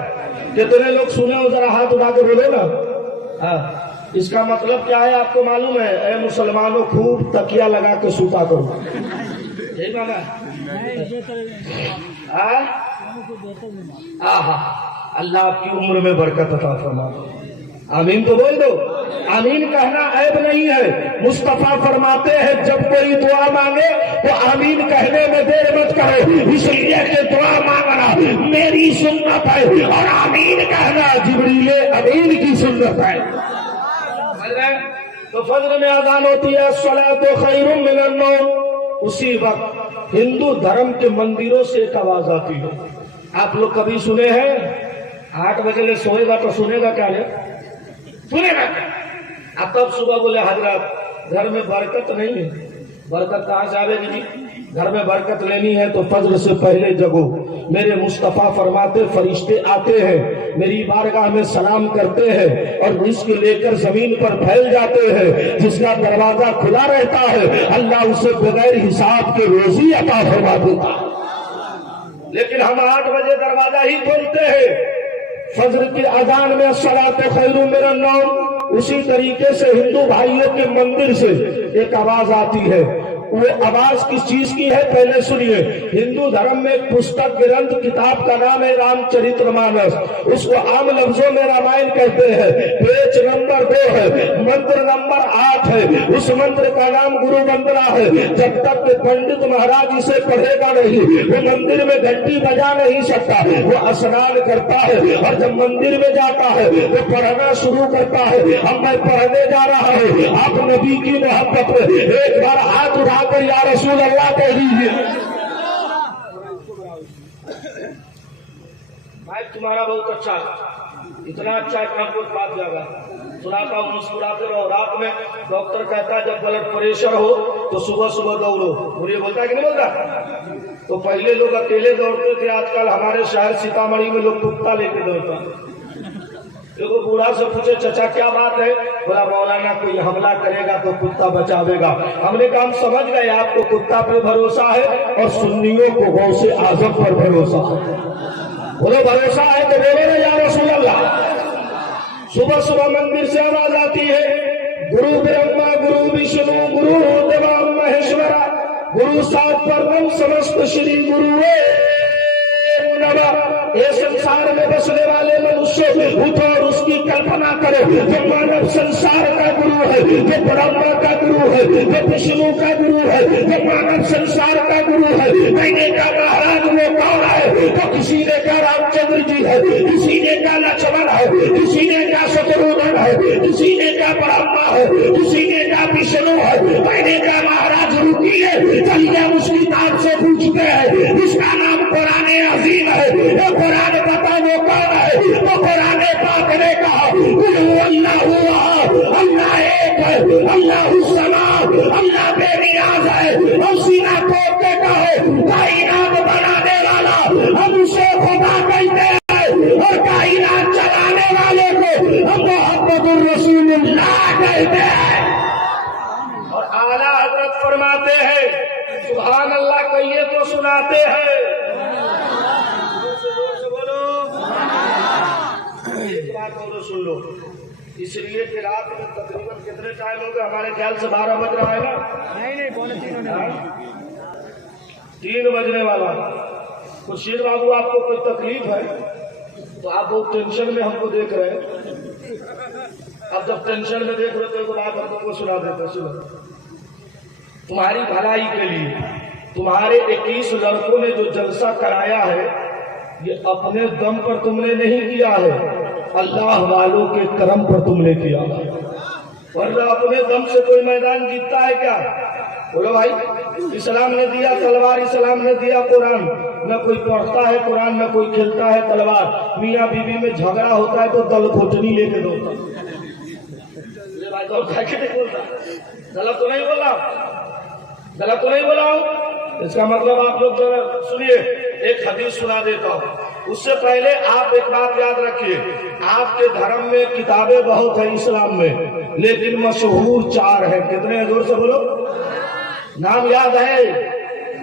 कितने लोग सुने हो जरा हाथ उठा के बोलो ना। हाँ, इसका मतलब क्या है आपको मालूम है? ए मुसलमानों, खूब तकिया लगा के सूता करो, यही माना? अल्लाह आपकी उम्र में बरकत अता फरमाए। आमीन तो बोल दो। आमीन कहना ऐब नहीं है। मुस्तफा फरमाते हैं जब कोई दुआ मांगे तो आमीन कहने में देर मत करो, इसलिए कि दुआ मांगना मेरी सुन्नत है और आमीन कहना जिब्रीले अमीन की सुन्नत है। तो फजर में अजान होती है अस्सलातु खैरुम मिनन नौम। उसी वक्त हिंदू धर्म के मंदिरों से एक आवाज आती है। आप लोग कभी सुने हैं 8 बजे ले सोएगा तो सुनेगा क्या? सुनेगा क्या? अब तब सुबह बोले हजरत घर में बरकत नहीं है। बरकत कहाँ से आवेगी जी? घर में बरकत लेनी है तो फजर से पहले जगो। मेरे मुस्तफा फरमाते फरिश्ते आते हैं, मेरी बारगाह में सलाम करते हैं और रिज़्क लेकर जमीन पर फैल जाते हैं। जिसका दरवाजा खुला रहता है अल्लाह उसे बगैर हिसाब के रोजी अता फरमा देता है। लेकिन हम 8 बजे दरवाजा ही खोलते हैं। फजर की अजान में अस्सलातु खैरुम मिनन नौम। उसी तरीके से हिंदू भाइयों के मंदिर से एक आवाज आती है। वो आवाज किस चीज की है पहले सुनिए। हिंदू धर्म में एक पुस्तक ग्रंथ किताब का नाम है रामचरितमानस। उसको आम लफ्जों में रामायण कहते हैं। पेज नंबर 2 है, मंत्र नंबर 8 है। उस मंत्र का नाम गुरु वंदना है। जब तक कि पंडित महाराज इसे पढ़ेगा नहीं वो मंदिर में घंटी बजा नहीं सकता। वो स्नान करता है और जब मंदिर में जाता है वो पढ़ना शुरू करता है। अब मैं पढ़ने जा रहा हूँ, आप नबी की मोहब्बत में एक बार हाथ उठाकर या रसूल अल्लाह कह दीजिए। भाई तुम्हारा बहुत अच्छा है, इतना अच्छा है कि हमको बात जाएगा सुनाता हूँ, मुस्कुराते रहो। रात में डॉक्टर कहता है जब ब्लड प्रेशर हो तो सुबह सुबह दौड़ो। मुझे बोलता है कि नहीं बोलता? तो पहले लोग अकेले दौड़ते थे, आजकल हमारे शहर सीतामढ़ी में लोग कुत्ता लेके दौड़ता। देखो बूढ़ा से पूछे चचा क्या बात है? बोला मौलाना कोई हमला करेगा तो कुत्ता बचावेगा। हमने कहा हम समझ गए आपको कुत्ता पे भरोसा है और सुन्नियों को गौसे आजम पर भरोसा है। बोलो भरोसा है तो बोलो ना या रसूल अल्लाह। सुबह सुबह मंदिर से आवाज आती है गुरु ब्रह्मा गुरु विष्णु गुरु देवा महेश्वरा गुरु सात परम समस्त श्री गुरु ये संसार में बसने वाले मनुष्य उठो और उसकी कल्पना करो। जो मानव संसार का गुरु है, जो ब्रह्मा का गुरु है, जो विष्णु का गुरु है, जो मानव संसार का गुरु है। मैंने कहा महाराज वो कौन है? तो किसी ने कहा रामचंद्र जी है, किसी ने कहा लक्ष्मण है, किसी ने कहा शत्रुघ्न है, किसी ने कहा ब्रह्मा है, किसी ने कहा विष्णु है। मैंने कहा महाराज रुकिए, चलिए हम उस किताब से पूछते हैं। इसका नाम कुरान अजीम है। वो कुरान बता वो कौन है? तो कुरान पाक ने कहा अल्लाह एक है, अल्लाह समाद, अल्लाह बेनियाज है। हम सीना तोड़ के कहो कायनात बनाने वाला हम उसे खुदा कहते हैं और कायनात चलाने वाले को हम मोहम्मदुर रसूलुल्लाह कहते हैं। और आला हजरत फरमाते हैं सुभान अल्लाह कहिए तो सुनाते हैं। सुन लो, इसलिए कि रात में तकरीबन कितने टाइम हो गए? हमारे ख्याल से 12 बज रहा है ना? नहीं पौने 3 बजने वाला। खुर्शीद बाबू आपको कोई तकलीफ है तो आप बहुत टेंशन में हमको देख रहे हैं। अब जब टेंशन में देख रहे तो बात हम तुमको सुना देते। सुनो, तुम्हारी भलाई के लिए तुम्हारे 21 लड़कों ने जो जलसा कराया है ये अपने दम पर तुमने नहीं किया है, अल्लाह वालों के करम पर तुमने किया। वरना अपने दम से कोई मैदान जीतता है क्या? बोलो भाई, इस्लाम ने दिया तलवार, इस्लाम ने दिया कुरान। न कोई पढ़ता है कुरान, न कोई खेलता है तलवार। मियाँ बीवी में झगड़ा होता है तो दल घोटनी लेके दौड़ता। गलत तो नहीं बोला? गलत तो नहीं बोला हूँ? इसका मतलब आप लोग जरा सुनिए, एक हदीस सुना देता हूँ। उससे पहले आप एक बात याद रखिए, आपके धर्म में किताबें बहुत है इस्लाम में, लेकिन मशहूर 4 है। कितने हैं? जोर से बोलो। नाम याद है?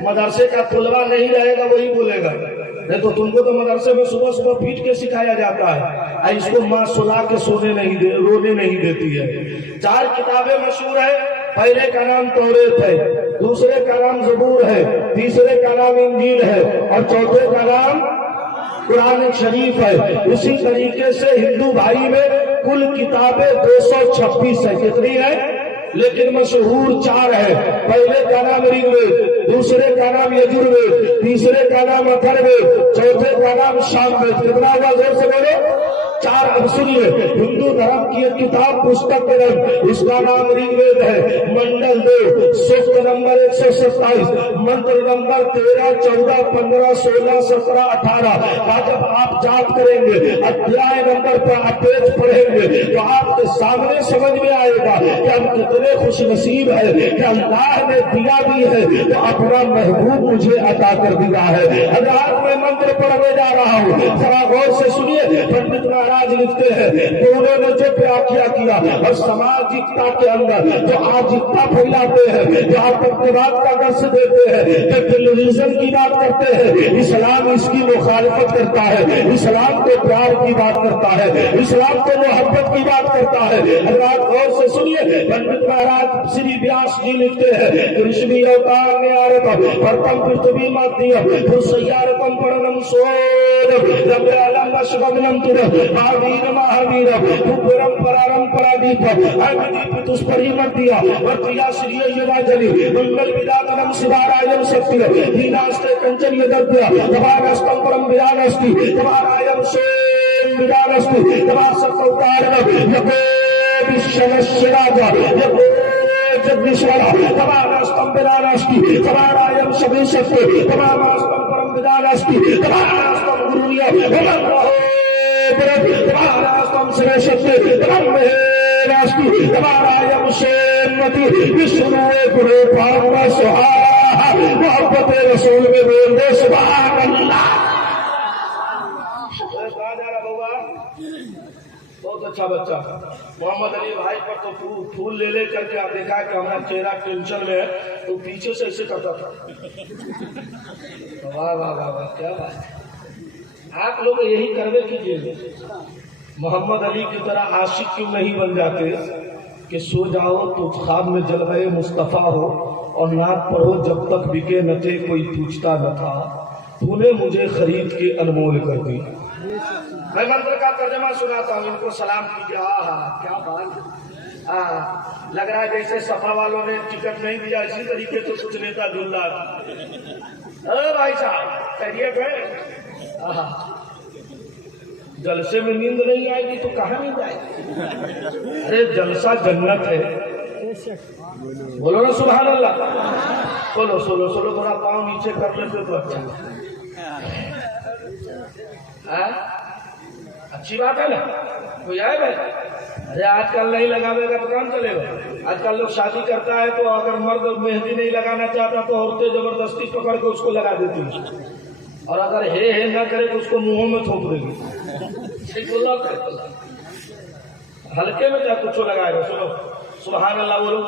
मदरसे का तुलवा नहीं रहेगा वही बोलेगा। नहीं तो तुमको तो मदरसे में सुबह सुबह पीट के सिखाया जाता है, इसको माँ सुला के रोने नहीं देती है। 4 किताबें मशहूर है। पहले का नाम तौरेत है, दूसरे का नाम ज़बूर है, तीसरे का नाम इंजील है और चौथे का नाम कुरान शरीफ है। उसी तरीके से हिंदू भाई में कुल किताबें 226 है। कितनी है? लेकिन मशहूर 4 है। पहले का नाम ऋग्वेद, दूसरे का नाम यजुर्वेद, तीसरे का नाम अथर्ववेद, चौथे का नाम सामवेद। कितना हुआ? जोर से बोलो। 4। अब सुनिए, हिंदू धर्म की एक किताब पुस्तक ग्रंथ, इसका नाम ऋग्वेद है। मंडल 2, सूक्त नंबर 127, मंत्र नंबर 13, 14, 15, 16, 17, 18 का जब आप जाप करेंगे, अध्याय नंबर पर आप पेज पढ़ेंगे तो आपके सामने समझ में आएगा कि हम कितने खुश नसीब है कि अल्लाह ने दिया भी है तो अपना महबूब मुझे अता कर दिया है। अगर आज मैं मंत्र पढ़ने जा रहा हूँ, जरा गौर से सुनिए। पंडित महाराज लिखते हैं कि उन्होंने जो व्याख्या किया और सामाजिकता के अंदर जो आजिकता फैलाते हैं, जो आतंकवाद का दर्श देते हैं, जो टेररिज्म की बात करते हैं, इस्लाम इसकी मुखालिफत करता है। इस्लाम तो प्यार की बात करता है, इस्लाम तो मोहब्बत की बात करता है। अगर गौर से सुनिए, पंडित महाराज श्री व्यास जी लिखते हैं, ऋषि अवतार ने आरतम प्रथम पृथ्वी मध्यम पुरुषयारतम परणम सोदम रव्यालम शुभम तुरम महावीर महावीर पुरम परारम परादीपम अग्निदीप तुष्परी मध्य वर्तिया श्री युवाजलि मंगल विदातनम शिवारायम शक्ति दीनास्ते कंचन यदद्य तवारस्तम परम विदानस्ति तवारायम सोम विदानस्ति तवासत्तौतारणम यको विश्वस्य राजा यको जगदीश्वरा तवारस्तम विदानस्ति तवारायम सभी शक्ति तवारस्तम परम विदानस्ति तवारस्तम गुरुनिय भगवान तवारास्तम श्रेष्ठते तवारास्ति तवारायम सेमति विष्णुए गुरु पार्व सुहा मोहब्बत रसूल में बोल दे सुभान अल्लाह। बहुत अच्छा बच्चा मोहम्मद अली भाई पर तो फूल ले करके आप देखा कि हमारा चेहरा टेंशन में है तो पीछे से ऐसे करता था। वाह वाह वाह वाह, क्या बात है। आप लोग यही करवे कीजिए, मोहम्मद अली की तरह आशिक क्यों नहीं बन जाते कि सो जाओ तो ख्वाब में जलवे मुस्तफ़ा हो और नात पढ़ो जब तक बिके न थे कोई पूछता न था, तूने मुझे खरीद के अनमोल कर दी। मैं मंत्र का तर्जमा सुनाता हूँ, इनको सलाम कीजिए। क्या बात। लग रहा है जैसे सपा वालों ने टिकट नहीं दिया, इसी तरीके से कुछ नेता जुल्ला। भाई साहब खैरियत है? जलसे में नींद नहीं आएगी तो कहाँ नींद आएगी? अरे जलसा जन्नत है। बोलो ना सुभान अल्लाह। सोलो सोलो सोलो, थोड़ा पाँव नीचे कर लेते तो अच्छा। अच्छी बात है ना, कोई आए भाई? अरे आजकल नहीं लगावेगा तो काम चलेगा। आजकल लोग शादी करता है तो अगर मर्द मेहंदी नहीं लगाना चाहता तो औरतें जबरदस्ती पकड़ के उसको लगा देती है, और अगर हे ना करे तो उसको मुंहों में थोप देगी। हल्के में क्या कुछ लगाएगा। सुनो सुभान अल्लाह बोलो,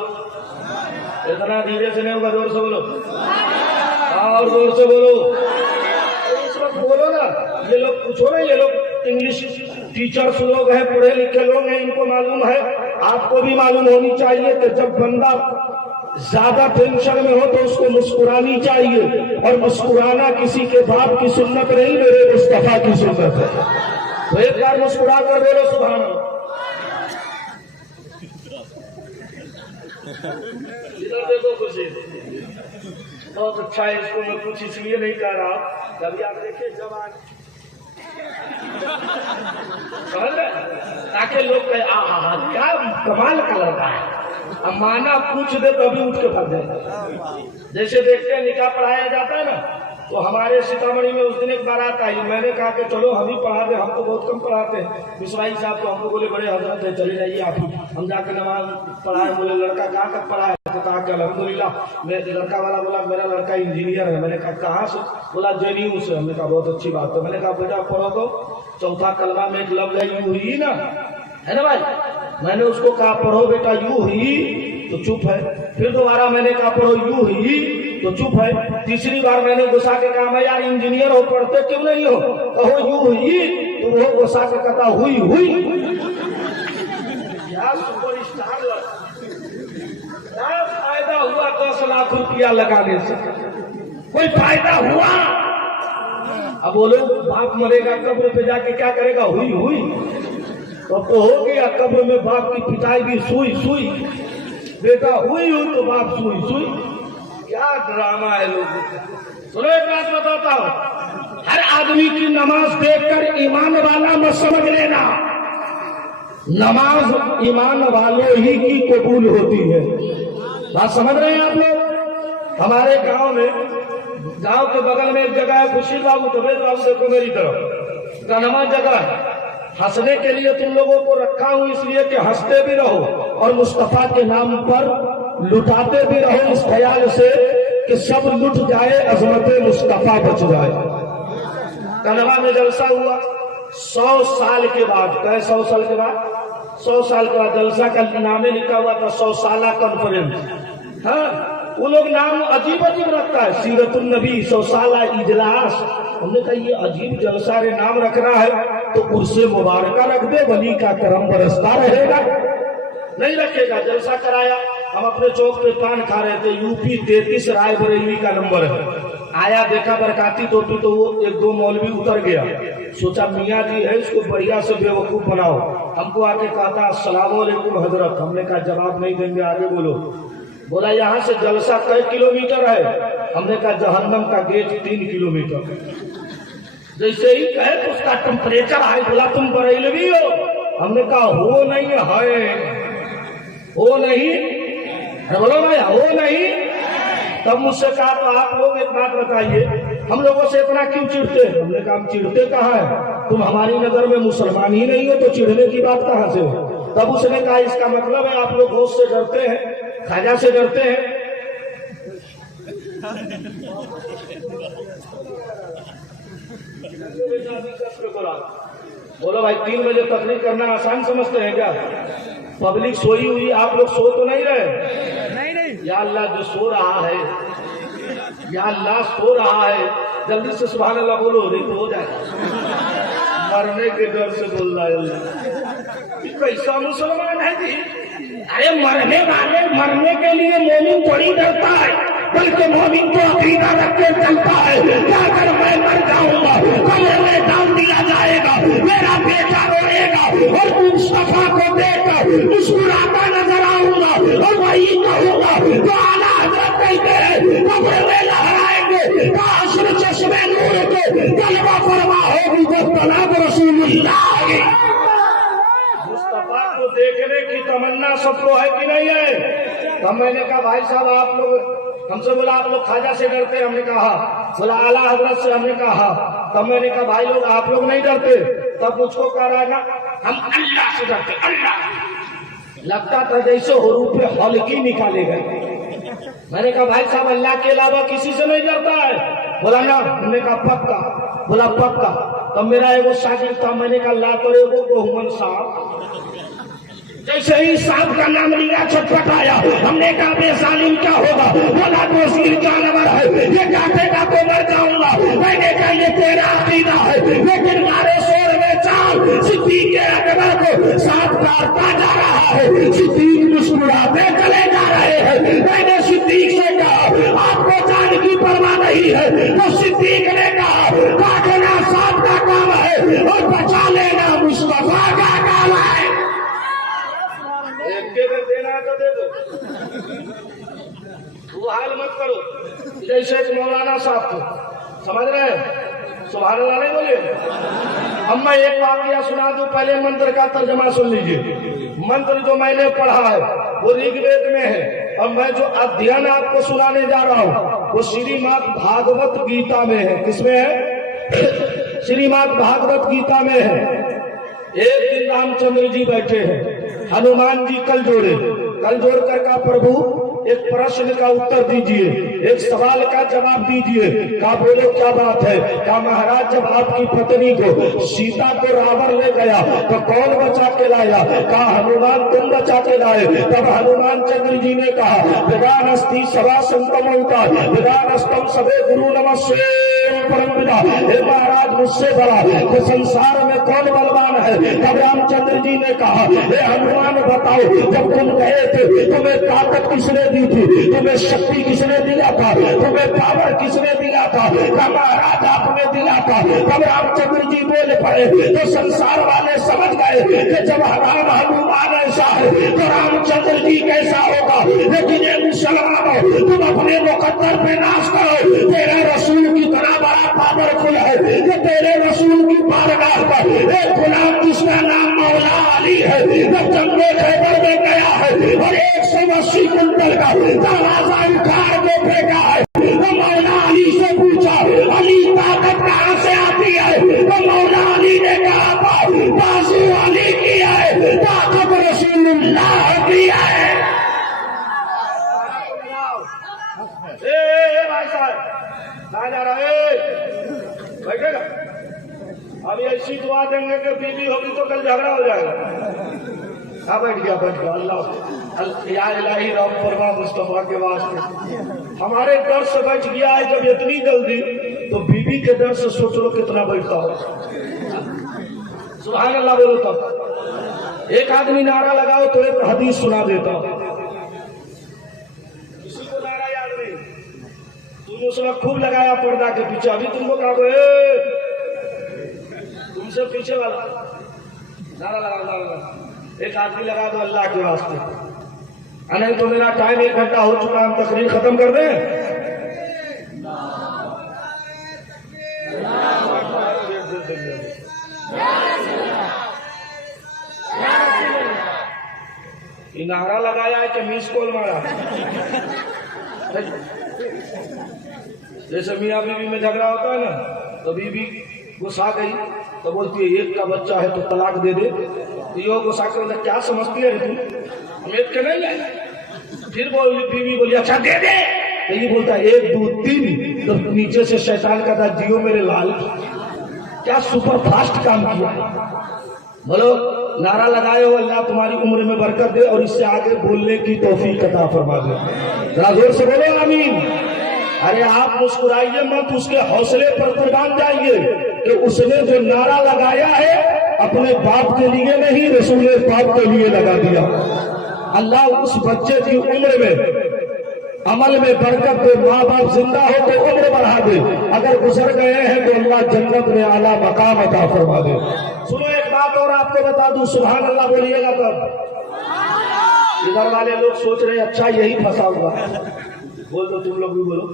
इतना धीरे से नहीं होगा, जोर से बोलो। और जोर से बोलो। इस वक्त बोलो ना। ये लोग पूछो ना, ये लोग इंग्लिश टीचर्स लोग हैं, पढ़े लिखे लोग हैं, इनको मालूम है, आपको भी मालूम होनी चाहिए कि जब बंदा ज्यादा टेंशन में हो तो उसको मुस्कुरानी चाहिए, और मुस्कुराना किसी के बाप की सुन्नत नहीं, मेरे मुस्तफा की सुन्नत है। तो एक बार मुस्कुरा कर बोलो सुभान अल्लाह। इधर देखो खुशी, बहुत अच्छा है। इसको मैं कुछ इसलिए नहीं कह रहा, कभी आप देखिए जवान समझ रहे, ताकि लोग कहे क्या कमाल का लड़का है, अब माना पूछ दे तो अभी उठ के भाग जाए। जैसे देखते हैं निकाह पढ़ाया जाता है ना, तो हमारे सीतामढ़ी में उस दिन एक बारात आई। मैंने कहा कि चलो हम ही पढ़ा दे, हम तो बहुत कम पढ़ाते हैं। मिसवाई साहब तो हमको बोले बड़े हजरत है, चले जाइए आप ही। हम जाके नमाज पढ़ाए, बोले लड़का कहाँ तक पढ़ा है? तो कहा कि अल्हम्दुलिल्लाह। मेरे लड़का वाला बोला मेरा लड़का इंजीनियर है। मैंने कहा कहाँ से? बोला JNU से। हमने कहा बहुत अच्छी बात है। मैंने कहा बेटा पढ़ो तो चौथा कलमा में एक लफ्ज है यू ही ना, है ना भाई? मैंने उसको कहा पढ़ो बेटा यू ही, तो चुप है। फिर दोबारा मैंने कहा पढ़ो यू ही, तो चुप है। तीसरी बार मैंने गुस्सा के कहा मैं यार इंजीनियर हो, पढ़ते क्यों नहीं हो? कहो यू ही, तो वो गुस्सा के कहता हुई हुई। क्या सुपरस्टार क्या फायदा हुआ 10 लाख रुपया लगाने से? कोई फायदा हुआ? अब बोलो बाप मरेगा कब्र पे जाके क्या करेगा? हुई हुई। तो हो गया कब्र में बाप की पिटाई भी सुई सुई, बेटा हुई हुई तो बाप सुई सुई। क्या ड्रामा है लोगों का। सुनो एक बात बताता हूँ, हर आदमी की नमाज देखकर ईमान वाला मत समझ लेना। नमाज ईमान वालों ही की कबूल होती है। बात समझ रहे हैं आप लोग? हमारे गांव में, गांव के बगल में एक जगह है, खुशी बाबू तबेद बाबू, देखो मेरी तरफ, रनमा जगह है। हंसने के लिए तुम लोगों को रखा हूं इसलिए कि हंसते भी रहो और मुस्तफा के नाम पर लुटाते भी रहो, इस ख्याल से कि सब लुट जाए, अजमत मुस्तफा बच जाए। कनवा में जलसा हुआ 100 साल के बाद। कहे 100 साल के बाद? 100 साल के बाद जलसा का नामे लिखा हुआ था 100 साला कॉन्फ्रेंस। हाँ, वो लोग नाम अजीब अजीब रखता है, सीरतुल नबी 100 साला इजलास। हमने कहा ये अजीब जलसा रे नाम रखना है तो उर्से मुबारका रख दे, वली का करम बरसता रहेगा। नहीं रखेगा। जलसा कराया, हम अपने चौक पे पान खा रहे थे, यूपी 33 रायबरेली का नंबर है। आया देखा बरकाती टोपी, तो वो 1-2 मौलवी उतर गया। सोचा मियाँ जी है, इसको बढ़िया से बेवकूफ बनाओ। हमको आके कहता अस्सलाम वालेकुम हजरत। हमने कहा जवाब नहीं देंगे, आगे बोलो। बोला यहाँ से जलसा कई किलोमीटर है? हमने कहा जहन्नम का गेट 3 किलोमीटर। जैसे ही कहे तो उसका टेम्परेचर हाई। बोला तुम बरेलवी हो? हमने कहा हो नहीं है। हो नहीं? बोलो भाई हो नहीं? तब मुझसे कहा तो आप लोग एक बात बताइए, हम लोगों से इतना क्यों चिढ़ते? हमने कहा हम चिढ़ते कहाँ है? तुम हमारी नजर में मुसलमान ही नहीं हो तो चिढ़ने की बात कहाँ से हो? तब उसने कहा इसका मतलब है आप लोग होश से डरते हैं, खाजा से डरते हैं। बोलो भाई 3 बजे तकलीफ करना आसान समझते हैं क्या? पब्लिक सोई हुई, आप लोग सो तो नहीं रहे? नहीं। या अल्लाह जो सो रहा है, या अल्लाह सो रहा है, जल्दी से सुभान अल्लाह बोलो, नहीं तो हो जाएगा। मरने के डर से बोल रहा है। कैसा मुसलमान है जी? अरे मरने वाले मरने के लिए मोमिन थोड़ी डरता है, बल्कि मोमिन को अकीदा रख के चलता है कि अगर मैं मर जाऊंगा कब्र में डाल दिया जाएगा, मेरा बेटा रोएगा और मुस्तफा को देखकर मुस्कुराता नजर आऊंगा और वही कहूंगा तो आला हजरत कहते हैं कब्र में लहराएंगे काशर चश्मे नूर के गलबा फरमा होगी जो तलब रसूलुल्लाह। मुस्तफा को देखने की तमन्ना सबको है कि नहीं है? तब मैंने कहा भाई साहब आप लोग, हमसे बोला आप लोग खाजा से डरते? हमने कहा। बोला आला हजरत से? हमने कहा। तब मैंने कहा भाई लोग आप लोग नहीं डरते? तब मुझको कह रहा है ना हम अल्लाह से डरते। अल्लाह लगता था जैसे हरूफ पे हल्की निकाले गए। मैंने कहा भाई साहब अल्लाह के अलावा किसी से नहीं डरता है? बोला ना। हमने कहा पक्का? बोला पक्का। तब मेरा एगो शागिर्द था, मैंने कहा ला करे वो बहुमन साहब। जैसे ही सांप का नाम लिया छटपटाया। हमने कहा बेसालिम क्या होगा? बोला दोषी जानवर है, ये काटेगा तो मर जाऊंगा। मैंने कहा ये तेरा अकीदा है, लेकिन मारे शोर में चाल सिद्दीक अकबर को सांप काटता जा रहा है। सिद्दीक मुस्कुराते चले जा रहे हैं। मैंने सिद्दीक से कहा आपको जान की परवाह नहीं है? तो सिद्दीक ने कहा काटना सांप का काम है और बचा लेना मुस्तफा का काम है। देना तो दे दो, वो हाल मत करो जैसे मौलाना साहब को। समझ रहे हैं? सुभान अल्लाह नहीं बोलिए। अब मैं एक वाकया सुना दूं, पहले मंत्र का तर्जमा सुन लीजिए। मंत्र जो मैंने पढ़ा है वो ऋग्वेद में है, और मैं जो अध्ययन आपको सुनाने जा रहा हूँ वो श्रीमद् भागवत गीता में है। किसमें है? श्रीमद् भागवत गीता में है। एक दिन रामचंद्र जी बैठे हैं, हनुमान जी कल जोड़ कर का प्रभु एक प्रश्न का उत्तर दीजिए, एक सवाल का जवाब दीजिए। कहा बोलो क्या बात है? कहा महाराज जब आपकी पत्नी को सीता को रावण ले गया तो कौन बचा के लाया? कहा हनुमान तुम बचा के लाए। तब हनुमान चंद्र जी ने कहा वेदान अस्ति सवा संतम होता वेदान अस्तम सबे गुरु नमस्ते परम पिता। हे महाराज मुझसे बड़ा तो संसार में कौन बलवान है? तब रामचंद्र जी ने कहा हे हनुमान बताओ, जब तुम गए थे तुम्हें ताकत किसने दी थी? तुम्हें शक्ति किसने दिया था? तुम्हें पावर किसने दिया था? महाराज आपने दिया था। तब रामचंद्र जी बोले पड़े तो संसार वाले समझ गए कि जब राम हनुमान ऐसा है तो रामचंद्र जी कैसा होगा। लेकिन ये मुसलमानों तुम अपने मुकद्दर पे नाश करो। तेरा रसूल कितना बड़ा पावरफुल है कि तेरे रसूल की बारगाह पर एक गुलाम जिसका नाम मौला अली है जब जंगे खैबर में गया है और 180 कुंटल का दरवाजा उखाड़ के फेंका है तो मौला अली से पूछा अली ताकत कहाँ से आती है? तो मौला अली ने कहा बाजू अली की है, ताकत रसूलुल्लाह की है। भाई साहब कहा जा रहा है? बैठेगा अभी ऐसी दुआ देंगे कि बीवी होगी तो कल झगड़ा हो जाएगा। हाँ बैठ गया अल्लाह या इलाही राम फरमा मुस्तफा के वास्ते। हमारे डर से बैठ गया है जब इतनी जल्दी, तो बीवी के डर से सोच लो कितना बैठता हो। सुभान अल्लाह बोलो। तब एक आदमी नारा लगाओ तो एक हदीस सुना देता हूं। किसी को नारा याद नहीं, तुम उस वक्त खूब लगाया पर्दा के पीछे। अभी तुमको कहा तुमसे पीछे वाला नारा लगा। एक आदमी लगा दो अल्लाह के वास्ते। नहीं तो मेरा टाइम 1 घंटा हो चुका, हम तकरीर खत्म कर दें। नारा लगाया है कि मिस कॉल मारा। जैसे मियाँ बीवी में झगड़ा होता है ना, तो बीवी गुस्सा गई तो बोलती है एक का बच्चा है तो तलाक दे दे। तो यो गुस्सा कर क्या समझती है तुम, हम एक के नहीं है। फिर बीवी बोली अच्छा दे दे। तो ये बोलता है 1 2 3। तो नीचे से शैतान का था जियो मेरे लाल, क्या सुपर फास्ट काम किया। बोलो नारा लगाए हो अल्लाह तुम्हारी उम्र में बरकत दे और इससे आगे बोलने की तौफीक अता फरमा दे। जरा जोर से बोलो आमीन। अरे आप मुस्कुराइए मत, उसके हौसले पर कुर्बान जाइए कि उसने जो नारा लगाया है अपने बाप के लिए नहीं रसूल पाक के लिए लगा दिया। अल्लाह उस बच्चे की उम्र में अमल में बरकत दे। माँ बाप जिंदा हो तो उम्र बढ़ा दे, अगर गुजर गए हैं तो अल्लाह जन्नत में आला मकाम अता फरमा दे। सुनो एक बात और आपको बता दूं, सुभान अल्लाह बोलिएगा तब। इधर वाले लोग सोच रहे अच्छा यही फंसा हुआ। बोल दो तुम लोग भी बोलो।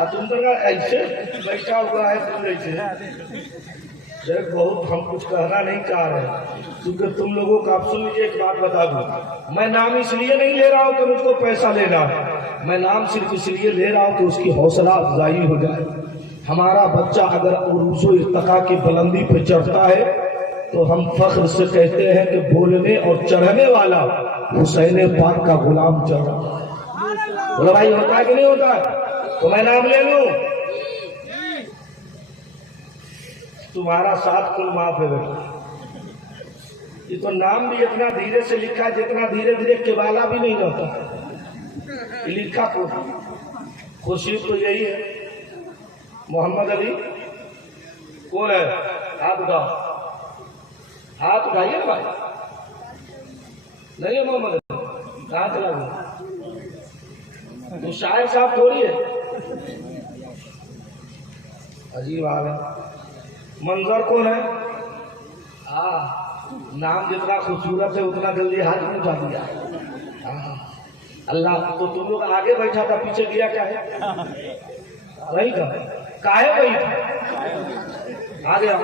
अब तुम तो ऐसे बैठा हुआ है तुम ऐसे बहुत हम कुछ कहना नहीं चाह रहे, क्योंकि तुम लोगों को आप सुन लीजिए। एक बात बता दूं, मैं नाम इसलिए नहीं ले रहा हूं कि मुझको पैसा लेना है, मैं नाम सिर्फ इसलिए ले रहा हूं कि उसकी हौसला अफजाई हो जाए। हमारा बच्चा अगर उरूज़ो इर्तिका की बुलंदी पे चढ़ता है तो हम फख्र से कहते हैं कि बोलने और चढ़ने वाला हुसैन पाक का गुलाम चढ़ रहा है। बोलो भाई होता है कि नहीं होता है? तो मैं नाम ले लूं, तुम्हारा साथ कुल माफ है बेटा। ये तो नाम भी इतना धीरे से लिखा है जितना धीरे धीरे केवाला भी नहीं रहता। लिखा खुर्शीद तो यही है। मोहम्मद अली कौन है? हाथ उठाओ, हाथ उठाइए ना भाई। नहीं है मोहम्मद अली, कहाँ चला गया? तो शायर साहब थोड़ी है। अजीब हाल है। मंजर कौन है? नाम जितना खूबसूरत है उतना जल्दी हाथ नहीं उठा दिया। अल्लाह तो तुम लोग आगे बैठा था, पीछे गया क्या है? नहीं था, काहे गई था? आगे आओ,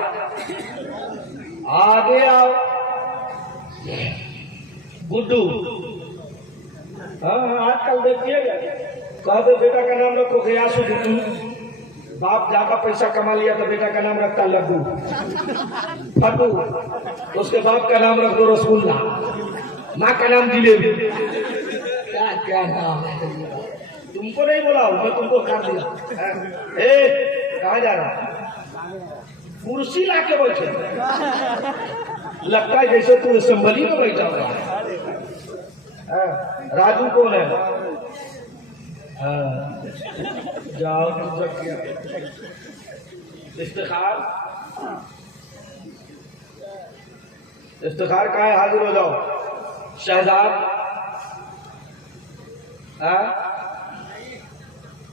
आगे आओ गुड्डू। हाँ आजकल देखिएगा, कह दो बेटा का नाम रखो गयासुद्दीन। बाप ज्यादा पैसा कमा लिया तो बेटा का नाम रखता लड्डू। फटू, उसके बाप का नाम रख दो रसगुल्ला, माँ का नाम जिलेबी। क्या क्या नाम है? तुमको नहीं बोला हूं, मैं तुमको कर दिया। कहाँ जा रहा? कुर्सी ला के बैठे, लगता है जैसे तू असेंबली में बैठा हुआ है। राजू कौन है? जाओ इफ्तिखार का है, हाजिर हो जाओ। शहजाद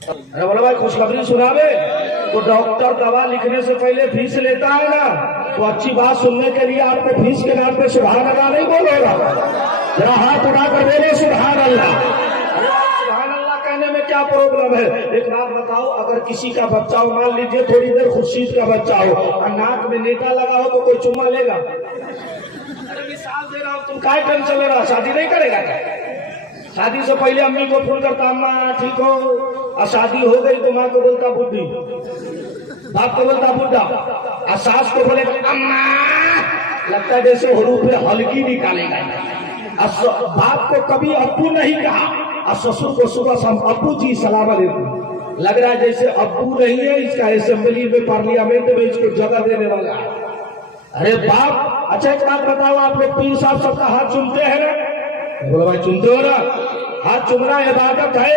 अरे बोलो भाई, खुशखबरी सुनावे तो डॉक्टर दवा लिखने से पहले फीस लेता है ना, तो अच्छी बात सुनने के लिए आपको फीस के नाम पे सुभान अल्लाह नहीं बोलेगा। जरा हाथ उठा कर बोले सुभान अल्लाह। सुभान अल्लाह कहने में क्या प्रॉब्लम है? एक बात बताओ, अगर किसी का बच्चा हो, मान लीजिए थोड़ी देर खुर्शीद का बच्चा हो और नाक में नेटा लगा हो, तो कोई चुम्मा लेगा? अरे मिसाल दे रहा हूं, तुम काय टेंशन ले रहा? शादी नहीं करेगा क्या? शादी से पहले अम्मी को फोन करता, अम्मा ठीक हो, और शादी हो गई तो माँ को बोलता बुद्धि, बाप को बोलता बुढ़ा, और सास को बोले अम्मा, लगता है जैसे हरूफ पे हल्की निकालेगा। बाप को कभी अब्बू नहीं कहा, और ससुर को सुबह शाम अब्बू जी सलाम अलैकुम, लग रहा है जैसे अब्बू नहीं है, इसका असेंबली में पार्लियामेंट में इसको जगह देने वाला है। अरे बाप, अच्छा एक बात बताओ, आप लोग पीर साहब सबका हाथ चूमते हैं ना? बोलो भाई चुनते हो ना? हाथ चुमना इबादत है,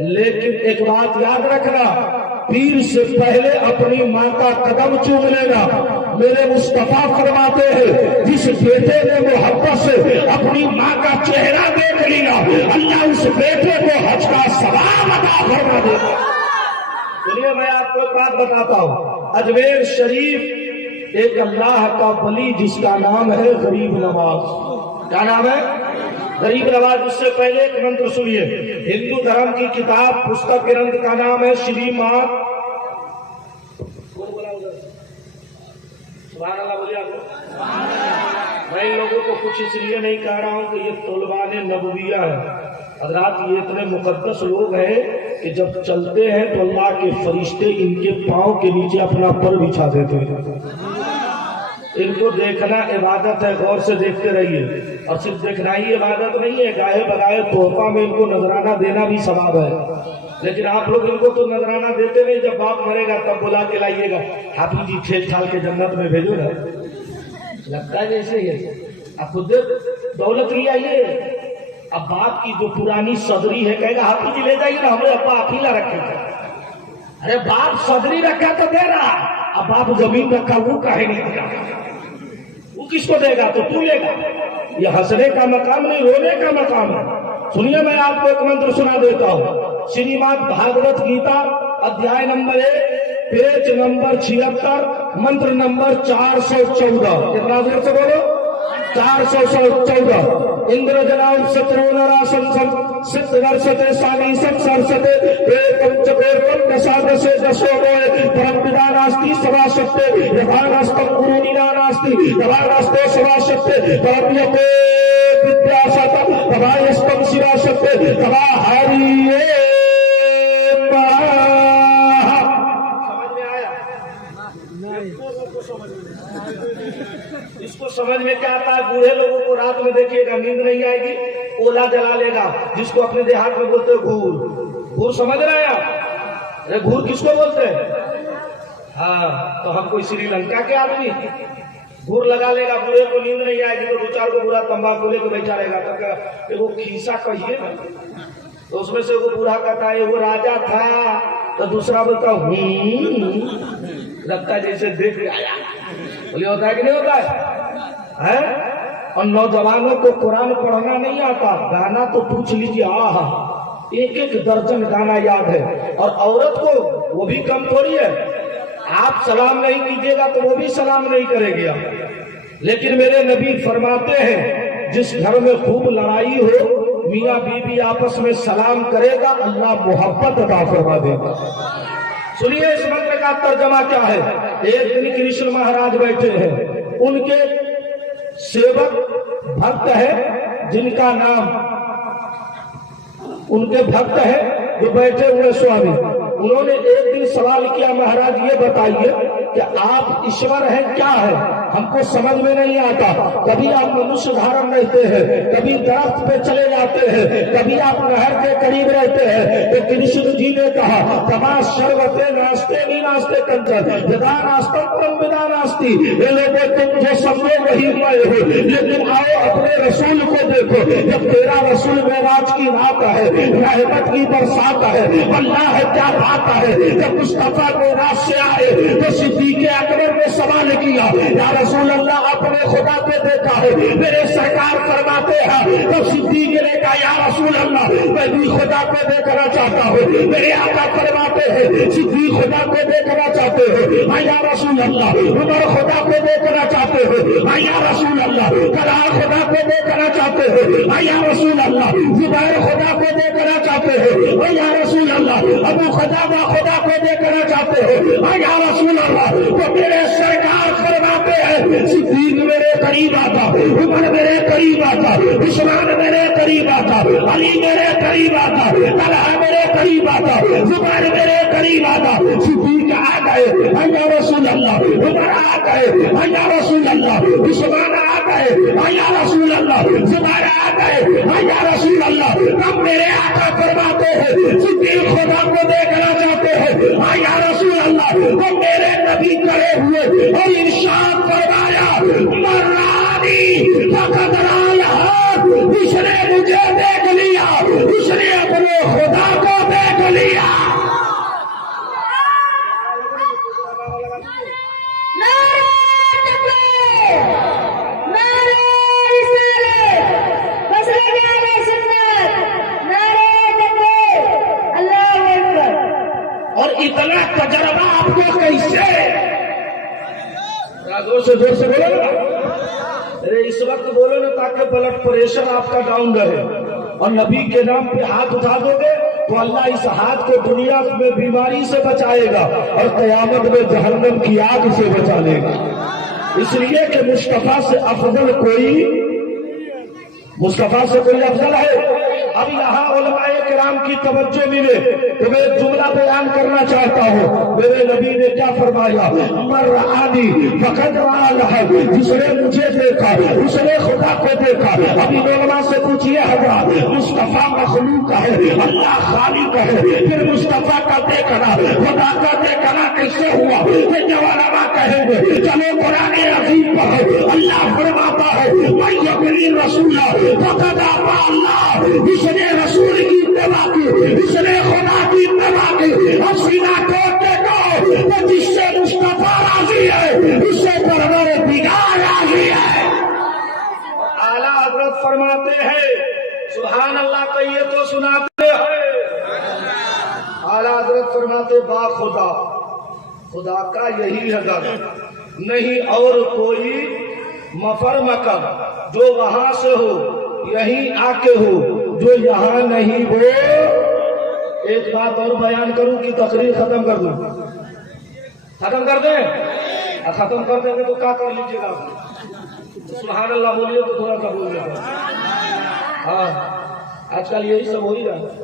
लेकिन एक बात याद रखना, पीर से पहले अपनी माँ का कदम चूम लेना। मेरे मुस्तफा फरमाते हैं, जिस बेटे ने मोहब्बत से अपनी माँ का चेहरा देख लिया, अल्लाह उस बेटे को हज का सवाब अता फरमा देगा। सुनिए, मैं आपको एक बात बताता हूँ। अजमेर शरीफ एक अल्लाह का वली, जिसका नाम है गरीब नवाज। क्या नाम है? गरीब नवाज। उससे पहले एक मंत्र सुनिए। हिंदू धर्म की किताब, पुस्तक ग्रंथ का नाम है श्रीमान। सुभान अल्लाह बोलिए आप। मैं इन लोगों को कुछ इसलिए नहीं कह रहा हूं कि ये तोलबान नबविया है। हजरात, ये इतने मुकद्दस लोग हैं कि जब चलते हैं तो अल्लाह के फरिश्ते इनके पांव के नीचे अपना पर बिछा देते हैं। इनको देखना इबादत है, गौर से देखते रहिए। और सिर्फ देखना ही इबादत नहीं है, गाहे बगाहे तोहफा में इनको नजराना देना भी सवाब है। लेकिन आप लोग इनको तो नजराना देते नहीं, जब बाप मरेगा तब बुला के लाइएगा, हाफिज जी खेल ठाल के जन्नत में भेजो ना। लगता है जैसे ये आप खुद दौलत लिया ये, अब बाप की जो पुरानी सदरी है कहेगा हाफिज जी ले जाइए ना, हमें अब्बा अकेला रखे थे। अरे बाप सदरी रखा तो दे रहा, अब बाप जमीन रखा वो काहे नहीं दिया? वो किसको देगा? तो तू लेगा। ये हंसने का मकाम नहीं, रोने का मकाम है। सुनिए, मैं आपको एक मंत्र सुना देता हूँ। श्रीमद् भागवत गीता अध्याय नंबर 1 पेज नंबर 76 मंत्र नंबर 414। कितना जोर से बोलो? 414। इंद्र जनाम शत्रु नरासंसम सिद्ध वर्षते सानी संसरसते एकम चकोरकम दशादशे दशो गोए परम पिता नास्ति सवा सत्ते यथानास्तम गुरु नीना नास्ति यथानास्तो सवा सत्ते परम यको विद्यासतम तवायस्तम शिवा सत्ते तवा हरिये। इसको समझ में क्या आता है? बूढ़े लोगों को रात में देखिएगा नींद नहीं आएगी, ओला जला लेगा, जिसको अपने देहात में बोलते हैं घूर। घूर समझ रहे हैं आप? अरे घूर किसको बोलते हैं? हाँ, तो हम कोई श्रीलंका के आदमी घूर लगा लेगा, बूढ़े को नींद नहीं आएगी तो 2-4 को बुरा तंबाकू लेके बैठा रहेगा। तो वो खीसा कहिए ना, तो उसमें से वो बूढ़ा कहता है वो राजा था, तो दूसरा बोलता लगता है जैसे देख आया। बोलिए होता है कि नहीं होता है? और नौजवानों को कुरान पढ़ना नहीं आता, गाना तो पूछ लीजिए, एक दर्जन गाना याद है। और औरत को वो भी कम थोड़ी है, आप सलाम नहीं कीजिएगा तो वो भी सलाम नहीं करेगी। लेकिन मेरे नबी फरमाते हैं, जिस घर में खूब लड़ाई हो, मियाँ बीवी आपस में सलाम करेगा, अल्लाह मोहब्बत अता फरमा देगा। सुनिए इस मंत्र का तर्जमा क्या है। एक दिन कृष्ण महाराज बैठे हैं, उनके सेवक भक्त है जिनका नाम, उनके भक्त है जो बैठे हुए स्वामी। उन्होंने एक दिन सवाल किया, महाराज ये बताइए कि आप ईश्वर हैं क्या है? हमको समझ में नहीं आता। कभी आप मनुष्य धारण रहते हैं, कभी दरख्त पे चले जाते हैं, कभी आप नहर के करीब रहते हैं। तो कृष्ण जी ने कहा तमाश शर्वते नास्ते नहीं नास्ते कंचन यदा नास्तम परम विदा नास्ती। ये लोगों तुम जो समझो वही मैं हो, लेकिन आओ अपने रसूल को देखो। जब तेरा रसूल मेराज की रात है, रहमत की बरसात है, अल्लाह क्या बात है। जब मुस्तफा मेराज से आए तो सिद्दीक़ अकबर ने सवाल किया या रसूल अल्लाह अपने खुदा को देखा है? मेरे सरकार फरमाते हैं। तब सिद्दीक़ ने कहा या रसूल अल्लाह मैं भी खुदा को देखना चाहता हूँ। मेरे आका फरमाते हैं सिद्दीक़ खुदा को देखना चाहते हो? या रसूल अल्लाह उमर खुदा को देखना चाहते हो? या रसूल अल्लाह तलहा खुदा को देखना चाहते हो? या रसूल अल्लाह जुबैर खुदा को देखना चाहते हो? या रसूल अल्लाह अबू खदामा खुदा को देखना चाहते हो? या रसूल अल्लाह तो मेरे सरकार फरमाते हैं सिद्दीक़ मेरे करीब आता, उमर मेरे करीब आता, उस्मान मेरे करीब आता, अली मेरे करीब आता, तलहा मेरे करीब आता, जुबैर मेरे करीब आता। सिद्दीक़ आ गए या रसूल अल्लाह, उमर आ गए या रसूल अल्लाह, उस्मान आ गए या रसूल अल्लाह, जुबैर आ गए या रसूल अल्लाह। तब मेरे आका फरमाते हैं सिद्दीक़ खुदा को देखना चाहते हैं या रसूल अल्लाह। तो मेरे नबी करे हुए और इरशाद फरमाया मर्रानी फक़द राह, उसने मुझे देख लिया, उसने अपने खुदा को देख लिया। और इतना तजर्बा आपको कैसे? जोर से बोलो ना, अरे इस वक्त बोलो ना ताकि ब्लड प्रेशर आपका डाउन रहे। और नबी के नाम पे हाथ उठा दोगे तो अल्लाह इस हाथ को दुनिया में बीमारी से बचाएगा और कयामत में जहन्नम की आग से बचा लेगा। इसलिए कि मुस्तफा से अफजल अफजल है। अब यहाँ उलमाए किराम की तवज्जो मिले तो मैं एक जुमला बयान करना चाहता हूँ। मेरे नबी ने क्या फरमाया? मर्रानी फक़द राह, जिसने मुझे देखा उसने खुदा को देखा। अभी उलमा से पूछिए हजरत, मुस्तफा मखलूक है, अल्लाह खालिक है, फिर मुस्तफा का देखना खुदा का देखना कैसे हुआ? ये जवाब कहेंगे चलो कुरान अज़ीम पढ़ो। अल्लाह फरमाता है मैं यक़ीनी रसूल फक़द आता अल्लाह, इसने रसूल की इत्तिबा की, इसने खुदा की इत्तिबा की। अब सीना ठोक के कहो तो जिससे मुस्तफा राजी है उससे परवरदिगार राजी है। आला हज़रत फरमाते हैं सुभान अल्लाह कहिए तो सुनाते हैं। आला हज़रत फरमाते बा खुदा, खुदा का यही है दर, नहीं और कोई मफर मकर जो वहां से हो यहीं आके हो, जो यहाँ नहीं हो। एक बात और बयान करूं कि तकरीर खत्म कर दूं? खत्म कर दें? खत्म कर देंगे तो क्या कर लीजिएगा? सुभान अल्लाह बोलिए तो थोड़ा सा बोलिएगा। हाँ, आजकल यही सब हो ही रहा है।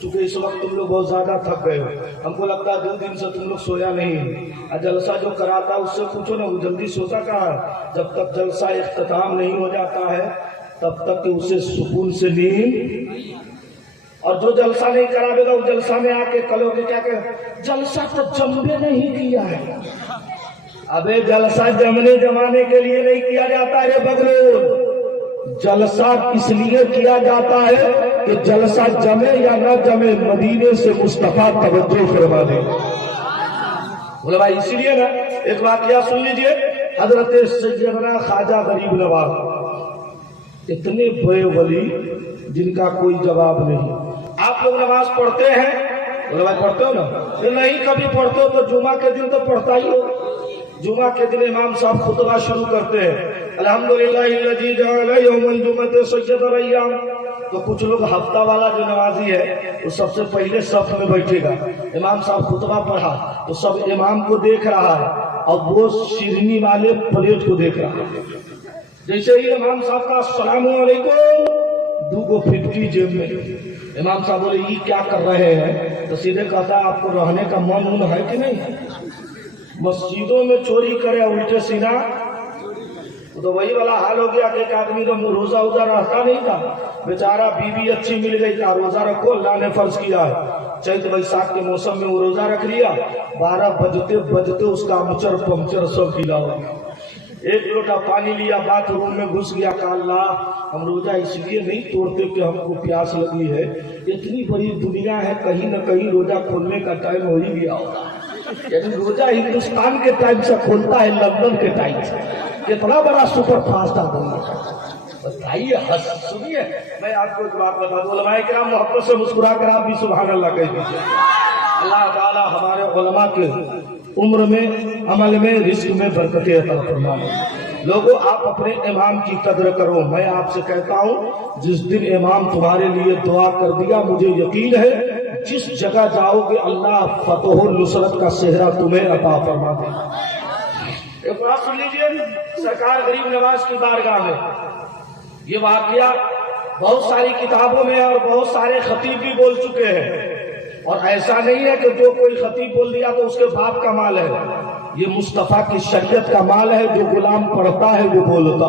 चूंकि इस वक्त तुम लोग बहुत ज्यादा थक गए हो, हमको लगता है 2 दिन से तुम लोग सोया नहीं। जलसा जो कराता उससे पूछो ना, वो जल्दी सोता कहाँ है? जब तक जलसा इख्तिताम नहीं हो जाता है तब तक उसे सुकून से नींद। और जो जलसा नहीं करावेगा वो जलसा में आके कलोगे क्या कहे? जलसा तो जमने नहीं किया है। अबे जलसा जमने जमाने के लिए नहीं किया जाता है बगलों, जलसा इसलिए किया जाता है कि जलसा जमे या न जमे मदीने से मुस्तफा तवज्जो फरमा दे। बोले भाई इसलिए ना, एक वाकया सुन लीजिए। हजरत सैयदना ख्वाजा गरीब नवाज, इतने बड़े वली जिनका कोई जवाब नहीं। आप लोग नमाज पढ़ते हैं? बोले भाई पढ़ते हो ना? नहीं कभी पढ़ते हो तो जुमा के दिन तो पढ़ता ही हो। जुमा के दिन इमाम साहब खुतबा शुरू करते हैं अल्हम्दुलिल्लाहिल्लज़ी जअल यौमल जुमअत सय्यदल अय्याम। तो कुछ लोग हफ्ता वाला जो नमाजी है वो सबसे पहले सफ में बैठेगा। इमाम साहब खुतबा पढ़ा तो सब इमाम को देख रहा है और वो शिरनी वाले प्लेट को देख रहा है। जैसे ही इमाम साहब का अस्सलामु अलैकुम, 250 जेब में। इमाम साहब बोले ये क्या कर रहे हैं? तो सीधे कहता है आपको रहने का मन उन है कि नहीं? मस्जिदों में चोरी करे उल्टे सीधा तो वही वाला हाल हो गया कि एक आदमी तो रोजा उजा रखता नहीं था, बेचारा बीवी अच्छी मिल गई था, रोजा रखो अल्लाह ने फर्ज किया है। चैत बैसाख के मौसम में वो रोजा रख लिया, 12 बजते बजते उसका अमचर पंचर सब ढीला हो गया। एक लोटा पानी लिया, बाथरूम में घुस गया, कहा अल्लाह हम रोजा इसलिए नहीं तोड़ते कि हमको प्यास लगी है, इतनी बड़ी दुनिया है, कहीं न कहीं रोजा खोलने का टाइम हो ही गया होगा। यानी रोजा हिंदुस्तान के टाइम से खोलता है, लंदन के टाइम से। कितना बड़ा सुपर फास्ट आदमी है, बताइए। सुनिए मैं आपको एक बात बता दूं, उलमाए किराम मोहब्बत से मुस्कुरा कर आप भी सुभान अल्लाह कह दीजिए। अल्लाह ताला हमारे उलमा के उम्र में, अमल में, रिस्क में बरकतें अता फरमाए। लोगों आप अपने इमाम की कदर करो। मैं आपसे कहता हूँ जिस दिन इमाम तुम्हारे लिए दुआ कर दिया, मुझे यकीन है जिस जगह जाओगे अल्लाह फतह नुसरत का सेहरा तुम्हें अता फरमा देगा। एक बात सुन लीजिए, सरकार गरीब नवाज की बारगाह में ये वाकया बहुत सारी किताबों में और बहुत सारे खतीब भी बोल चुके हैं, और ऐसा नहीं है कि जो कोई खतीब बोल दिया तो उसके बाप का माल है। ये मुस्तफा की शरीयत का माल है, जो गुलाम पढ़ता है वो बोलता।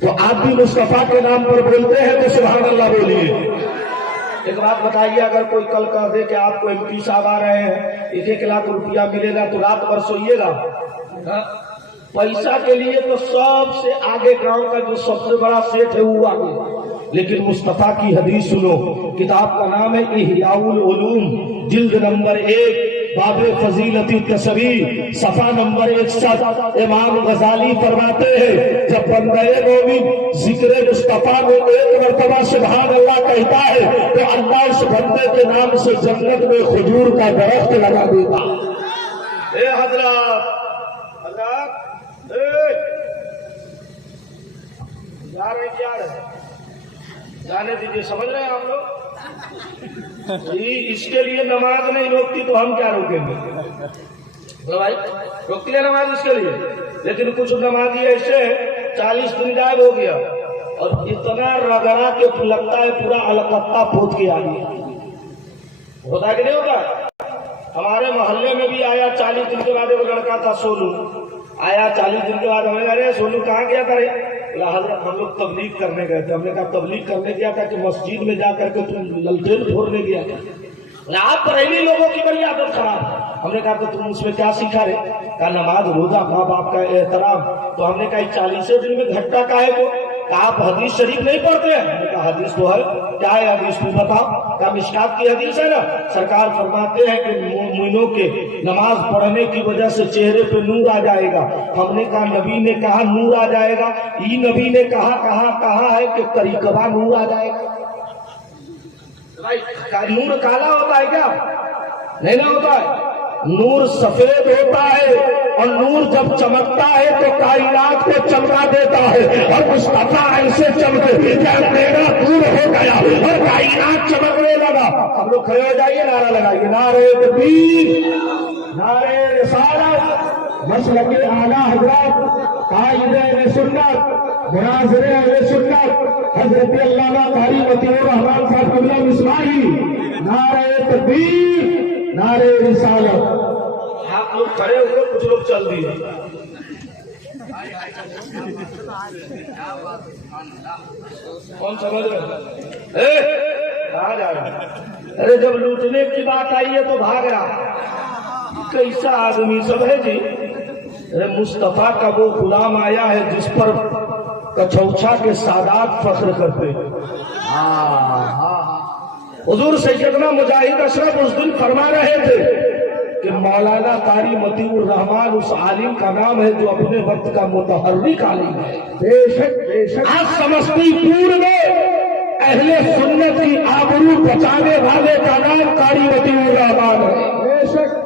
तो आप भी मुस्तफा के नाम पर बोलते हैं तो सुभान अल्लाह बोलिए। एक बात बताइए, अगर कोई कल कह दे कि आपको एमपी साहब आ रहे हैं, 1-1 लाख रुपया मिलेगा, तो रात भर सोइएगा? पैसा के लिए तो सबसे आगे गांव का जो सबसे बड़ा सेठ है वो आगे। लेकिन मुस्तफा की हदीस सुनो, किताब का नाम है इहयाउल उलूम, जिल्द नंबर 1, बाबे फजीलती तस्वीर, सफा नंबर 61। इमाम गजाली फरमाते हैं जब बंदे मोमिन जिक्र मुस्तफा में एक मरतबा सुभान अल्लाह कहता है तो अल्लाह उस बंदे के नाम से जन्नत में खजूर का दरख्त लगा देता। ए हजरत जा रहे क्या जाने दीजिए, समझ रहे हैं आप लोग? इसके लिए नमाज नहीं रोकती तो हम क्या रोकेंगे? बोलो भाई, रोकती है नमाज इसके लिए। लेकिन कुछ नमाजी ऐसे 40 दिन गायब हो गया और इतना रगड़ा के लगता है पूरा अलकत्ता पोत के आ गया। होता है कि नहीं होता? हमारे मोहल्ले में भी आया 40 दिन के बाद एक लड़का था सोनू, आया 40 दिन के बाद हमें, अरे सोनू कहाँ गया था रे? हजरत हम लोग तबलीग करने गए थे। हमने कहा तबलीग करने गया था कि मस्जिद में जाकर के तुम ललटेन फोड़ने गया था? आप बरेली लोगों की बड़ी आदत खराब। हमने कहा तो तुम उसमें क्या सीखा रे? कहा नमाज, रोजा, माँ बाप का एहतराम। तो हमने कहा 40 दिन में घटता का है को? आप हदीस शरीफ नहीं पढ़ते हैं? हमने कहा हदीस तो है। क्या है हदीस तू बताओ? क्या मिशकात की हदीस है ना? सरकार फरमाते हैं कि मोमिनों के नमाज पढ़ने की वजह से चेहरे पे नूर आ जाएगा। हमने कहा नबी ने कहा नूर आ जाएगा, ये नबी ने कहा है कि तरीकबा नूर आ जाएगा। नूर काला होता है क्या? नहीं ना होता है, नूर सफेद होता है, और नूर जब चमकता है तो कायनात को चमका देता है। और मुस्तफा ऐसे चमके क्या मेरा दूर हो गया और कायनात चमकने लगा। हम लोग खड़े हो जाइए, नारा लगाइए, नारे तकबीर, नारे रिसालत, मसलक आला हजरत, कायदे सुन्नत, मुनाज़िरे सुन्नत, हजरत अल्लामा कारी मतीउर रहमान साहब कबीला मिसबाही, नारे तकबीर, नारे रिसालत। आप लोग खड़े हो गए, कुछ लोग चल दिए। कौन समझ रहे? कहाँ जा रहा? अरे जब लूटने की बात आई है तो भाग रहा। कैसा आदमी सब है जी? अरे मुस्तफा का वो गुलाम आया है जिस पर कछौछा के सादात फख्र करते। हुजूर सैयदना मुजाहिद अशरफ उस दिन फरमा रहे थे कि मौलाना कारी मतीउर रहमान उस आलिम का नाम है जो अपने वक्त का मुतहर्रिक आलिम है। बेशक आज समस्तीपुर में अहले सुन्नत की आबरू बचाने वाले का नाम कारी मतीउर रहमान है। बेशक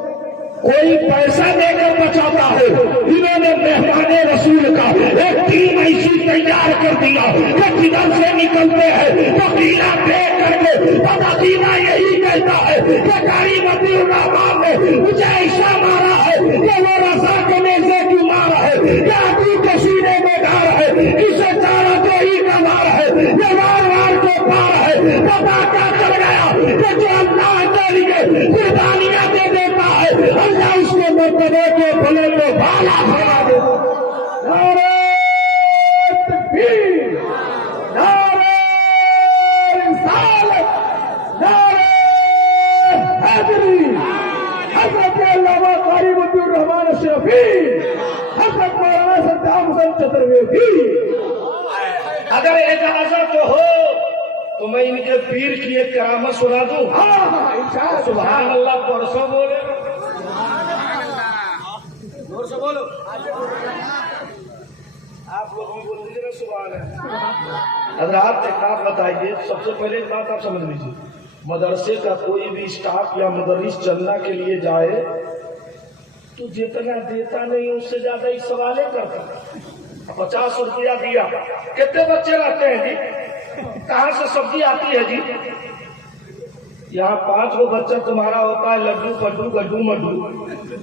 कोई पैसा देकर बचाता है, इन्होंने मेहमाने रसूल का एक टीम ऐसी तैयार कर दिया कि किधर से निकलते हैं तो कीला देख करके पता यही कहता है कि कारी मतीउर रहमान ने मुझे ऐसा मारा है कि वो रसा के नेज़े की मारा है, क्या तू के सीने में गार है, किसे चारा तो ही का मार है, ये वार वार को पार है। पता क्या चल गया कि जो अल्लाह के लिए कुर्बानियां दे देता है अल्लाह उसके मर्तबे के भले को भाला फैला देता। तकबीर, नारे रिसालत, नारे हैदरी, हजरत अल्लामा कारी मुतीउर रहमान अशरफी, हजरत मौलाना सद्दाम हुसैन चतुर्वेदी। अगर इजाजत हो तो मैं इनके पीर की एक करामत सुना दूं। हाँ, सुभान अल्लाह परसों बोले, जोर से बोलो, आप लोग भी बोल दीजिए ना सुभान अल्लाह। अगर आप एक बात बताइए, सबसे पहले एक बात आप समझ लीजिए, मदरसे का कोई भी स्टाफ या मुदर्रिस चलना के लिए जाए तो जितना देता नहीं उससे ज्यादा ही सवाल करता। 50 रुपया दिया, कितने बच्चे रहते हैं जी, कहाँ से सब्जी आती है जी? यहाँ 5 गो बच्चा तुम्हारा होता है, लड्डू पड्डू गड्डू मड्डू,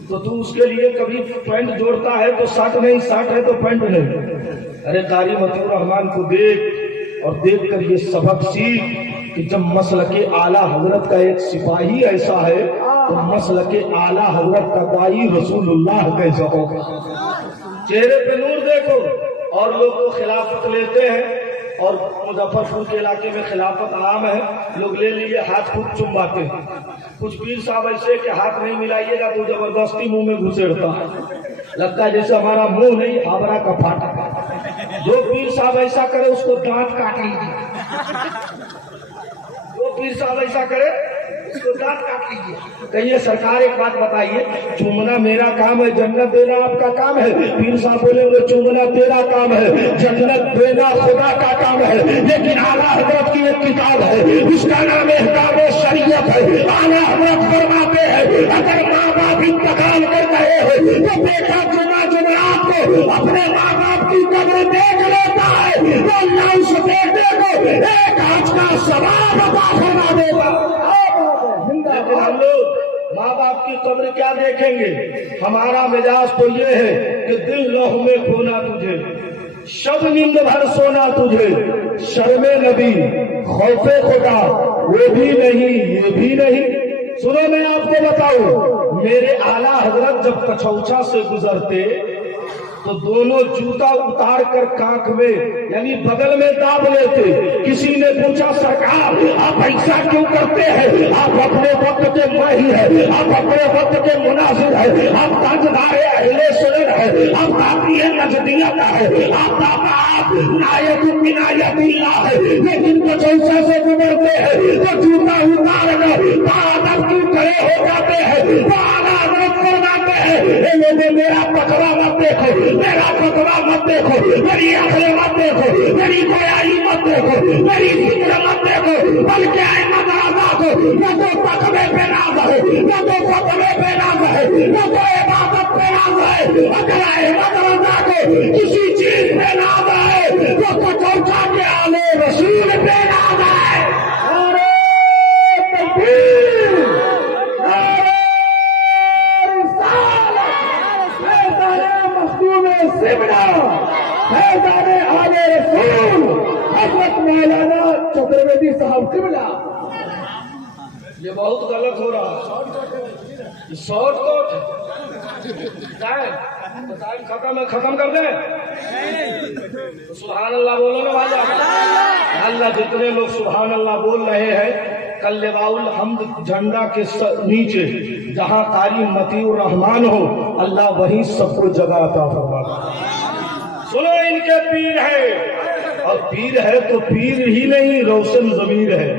तो तू उसके लिए कभी पैंट जोड़ता है तो शर्ट नहीं, शर्ट है तो पैंट नहीं। अरे कारी मतीउर रहमान को देख और देख कर ये सबक सीख कि जब मसलके आला हजरत का एक सिपाही ऐसा है तो मसलके आला हजरत का दाई रसूलुल्लाह कैसा होगा। चेहरे पे नूर देखो, और लोग तो खिलाफत लेते हैं, और मुजफ्फरपुर के इलाके में खिलाफत आम है, लोग ले लिए हाथ खूब चुम्बाते हैं। कुछ पीर साहब ऐसे कि हाथ नहीं मिलाइएगा तो जबरदस्ती मुंह में घुसेड़ता है, लगता है जैसे हमारा मुंह नहीं हावड़ा का फाटा। जो पीर साहब ऐसा करे उसको दांत काट लीजिए, जो पीर साहब ऐसा करे उसको दांत काट लीजिए। कहिए सरकार एक बात बताइए, चूमना मेरा काम है, जन्नत देना आपका काम है। पीर साहब बोलेंगे चूमना तेरा काम है, जन्नत देना खुदा का काम है। लेकिन आला हजरत की एक किताब है, उसका नाम इहकाम शरीयत है। आला हजरत फरमाते हैं अगर माँ बाप इंतकाल कर रहे हैं तो बेटा जुमा जुमरात को अपने माँ बाप की कब्र देख लेता है तो अल्लाह उस बेटे को एक आज का सवाब अता फरमा देगा। लेकिन हम लोग माँ बाप की कब्र क्या देखेंगे? हमारा मिजाज तो ये है कि दिल लौह में खोना तुझे, शब नींद भर सोना तुझे, शर्मे नबी खौफे खुदा वो भी नहीं ये भी नहीं। सुनो मैं आपको बताऊं, मेरे आला हजरत जब कछौछा से गुजरते तो दोनों जूता उतार कर कांख में यानी बगल में दाब लेते। किसी ने पूछा सरकार आप ऐसा क्यों करते हैं? आप अपने वक्त के माहिर है, आप अपने वक्त के मुनासिर है, आप ताजदार अहले सुन्नत है, आप काफी नजदियत है, आप नायकुल्लाह है। लेकिन कछौसा से गुजरते हैं तो जूता उतार कर बादल क्यों खड़े हो जाते हैं? मेरा पकड़ा मत देखो, मेरा पकड़ा मत देखो, मेरी आंखें मत देखो, मेरी गोयाई मत देखो, मेरी फिक्र मत देखो, बल्कि अहमद आजा को न तो तकवे पे नाज है, न तो फतवे पे नाज है, न तो इबादत पे नाज है। अगर अहमद आजा को किसी चीज पे नाज है तो कचौचा के आले रसूल पे नाज है। अरे तकबीर, मौलाना चतुर्वेदी साहब किबला। ये बहुत गलत हो रहा है, शॉर्टकट खत्म है, खत्म कर दे। तो सुभान अल्लाह बोलो ना भाई। अल्लाह जितने लोग सुभान अल्लाह बोल रहे हैं, कल लिवाउल हम्द झंडा के नीचे जहां कारी मतीउर रहमान हो, अल्लाह वही सबको जगह अता फरमाता। सुनो इनके पीर है, और पीर है तो पीर ही नहीं रोशन जमीर है।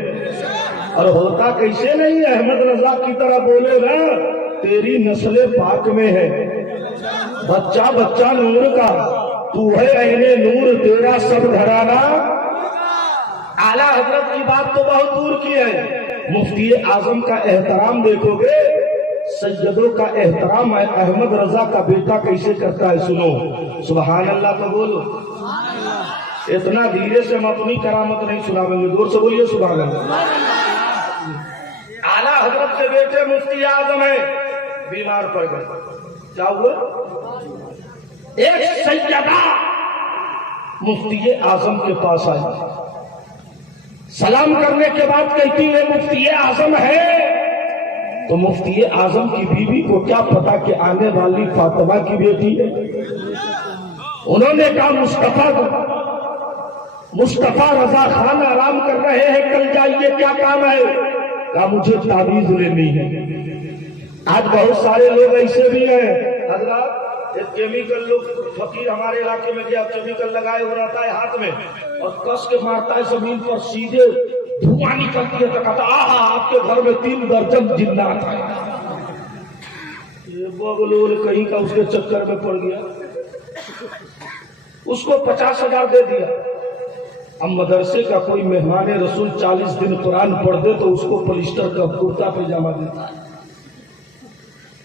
और होता कैसे नहीं है? अहमद रजा की तरह बोले ना, तेरी नस्ले पाक में है, बच्चा बच्चा नूर का, तू है ऐने नूर, तेरा सब घराना। आला हजरत की बात तो बहुत दूर की है, मुफ्ती आजम का एहतराम देखोगे, सज्जदों का एहतराम है अहमद रजा का बेटा कैसे करता है। सुनो सुभान अल्लाह तो बोलो, इतना धीरे से हम अपनी करामत नहीं सुनावेंगे, जोर से बोलिए सुभान अल्लाह। आला हजरत के बेटे मुफ्ती आजम है, बीमार पड़ गए, क्या हुआ? एक सैयदा मुफ्ती आजम के पास आई, सलाम करने के बाद कहती है मुफ्ती आजम है। तो मुफ्ती आजम की बीवी को क्या पता कि आने वाली फातिमा की बेटी है। उन्होंने कहा मुस्तफा को मुस्तफा रजा खान आराम कर रहे हैं, कल जाइए, क्या काम है? कहा मुझे ताबीज लेनी है। आज बहुत सारे लोग ऐसे भी हैं हजरत, एक केमिकल लोग फकीर हमारे इलाके में गया, केमिकल लगाए हुआ रहता है हाथ में और कस के मारता है जमीन पर, सीधे धुआं निकलती है तो कहता आहा आपके घर में 3 दर्जन जिन्नात है। ये बगलोल कहीं का उसके चक्कर में पड़ गया, उसको 50,000 दे दिया। अब मदरसे का कोई मेहमान रसूल 40 दिन कुरान पढ़ दे तो उसको पॉलिस्टर का कुर्ता पैजामा देता है।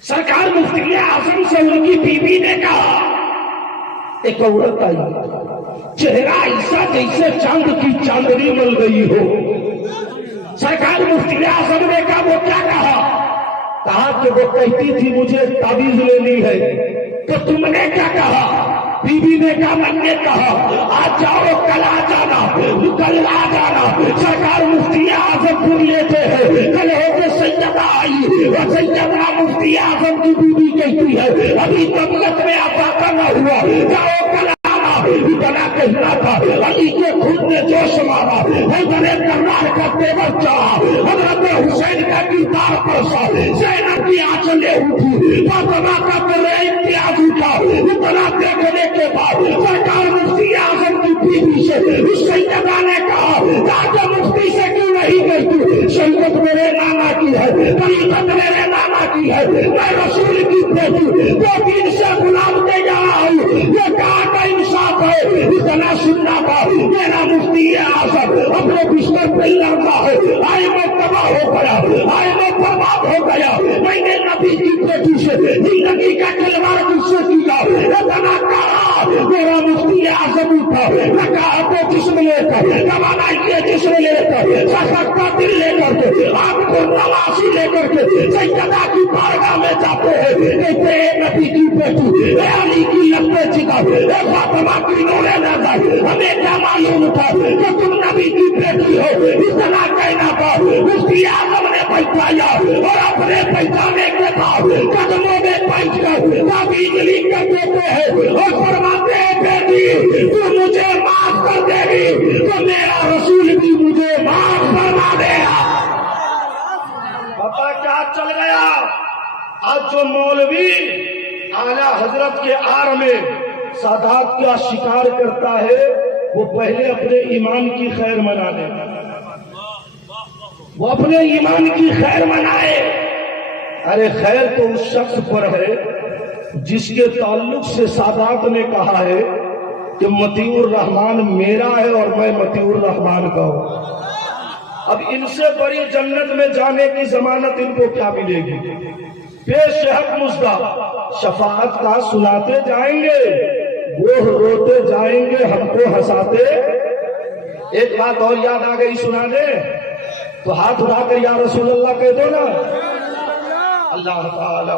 सरकार मुफ्ती आजम से उनकी बीवी ने कहा, एक औरत आई, चेहरा ऐसा जैसे चांद की चांदनी मिल गई हो। सरकार मुफ्ती आजम ने कहा वो क्या कहा कि वो कहती थी मुझे ताबीज लेनी है। तो तुमने क्या कहा? बीबी ने कहा मैंने कहा आज जाओ कल आ जाना, कल आ जाना। सरकार मुफ्ती आजम पुर लेते हैं, कल होकर सैयदा आई और सैयदा मुफ्ती आजम की बीबी कहती है अभी तबीयत में अफाका न हुआ, जाओ कल बना कहना था। अली के खुद ने जोश मारा, बड़े करनार का तेवर चढ़ा, हजरत हुसैन का किरदार परसा, ज़ैनब की आंचलें उठी, फातिमा का तेरे इम्तियाज उठा। इतना देखने के बाद सरकार मुफ्ती आजम की बीवी से उस सैयदा ने कहा राजा मुफ्ती से क्यों नहीं गई तू? शरीयत मेरे नाना की है, तरीकत मेरे नाना की है, मैं रसूल की बेटी 2 दिन से गुलाम दे जा रहा हूँ, ये कहा का इंसाफ है? इतना सुनना था। मेरा मुफ्ती आजम अपने बिस्तर पे लड़ता है, आए मैं तबाह हो गया, आए मैं बर्बाद हो गया, मैंने नबी की बेटी से जिंदगी का खिलवाड़ मुझसे किया। इतना कहा मेरा मुफ्ती आजम उठा, कहा तो जिस्म लेकर कमाना ये जिस्म लेकर सशक्ता दिल लेकर के आपको नवासी लेकर के सैयदा की बारगाह में जाते हैं, कहते हैं नबी की बेटी अली की लंबे जिगर फातिमा की नूरे नजर, हमें क्या मालूम था कि तुम नबी की बेटी हो? इतना कहना था। मुफ्ती आजम ने बैठाया और अपने पहचाने के बाद कदमों में बैठ कर ताबीज लिख कर देते हैं और फरमाते हैं बेटी तू मुझे माफ कर देगी तो मेरा रसूल भी मुझे माफ फरमा देगा। पता क्या चल गया? आज जो मौलवी आला हजरत के आड़ में सादात का शिकार करता है वो पहले अपने ईमान की खैर मना ले, वो अपने ईमान की खैर मनाए। अरे खैर तो उस शख्स पर है जिसके ताल्लुक से सादात ने कहा है कि मतीउर रहमान मेरा है और मैं मतीउर रहमान का हूं। अब इनसे बड़ी जन्नत में जाने की जमानत इनको क्या मिलेगी? बेशहक मुज्दा शफाअत का सुनाते जाएंगे, वो रोते जाएंगे, हमको हंसाते। एक बात और याद आ गई, सुना दे तो हाथ उठाकर या रसूल अल्लाह कह दो ना। अल्लाह ताला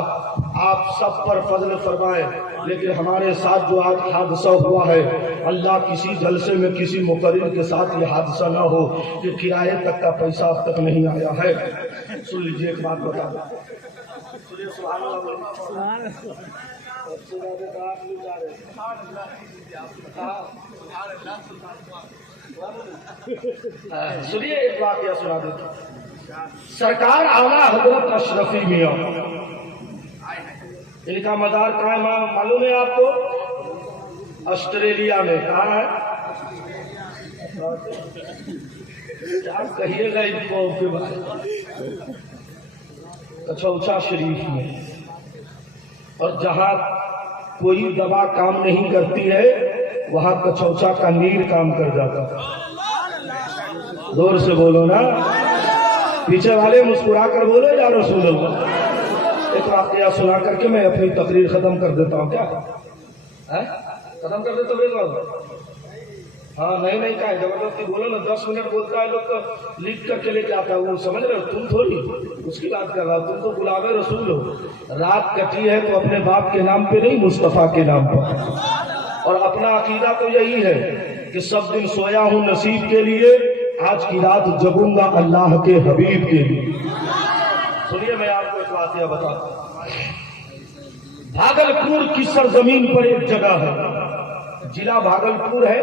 आप सब पर फजल फरमाए, लेकिन हमारे साथ जो आज हादसा हुआ है, अल्लाह किसी जलसे में किसी मुकर्रिर के साथ ये हादसा ना हो कि किराए तक का पैसा अब तक नहीं आया है। सुन लीजिए एक बात बता दो, सुनिए एक बात यह सुना देता। सरकार आला हजरत अशरफी मियां, इनका मदार कहाँ है मालूम है आपको? ऑस्ट्रेलिया में। कहाँ है? क्या कहिएगा इनको के बारे में? कचौचा शरीफ में। और जहां कोई दवा काम नहीं करती है वहां कचौचा का नीर काम कर जाता है। जोर से बोलो ना, पीछे वाले मुस्कुरा कर बोलो या रसूल अल्लाह। एक वाकया सुना करके मैं अपनी तकरीर खत्म कर देता हूँ। क्या है? खत्म कर देता हूँ? हाँ नहीं क्या जबरदस्ती बोलो ना। 10 मिनट बोलता है लोग तो लिख करके लेके आता है, वो समझ रहे हो? तुम थोड़ी उसकी बात कर रहा हो, तुम तो गुलाबे रसूल हो। रात कटी है तो अपने बाप के नाम पे नहीं, मुस्तफा के नाम पर। और अपना अकीदा तो यही है कि सब दिन सोया हूँ नसीब के लिए, आज की रात जगूंगा अल्लाह के हबीब के लिए। सुनिए मैं आपको एक वाकया बताता हूँ। भागलपुर की सरजमीन पर एक जगह है, जिला भागलपुर है,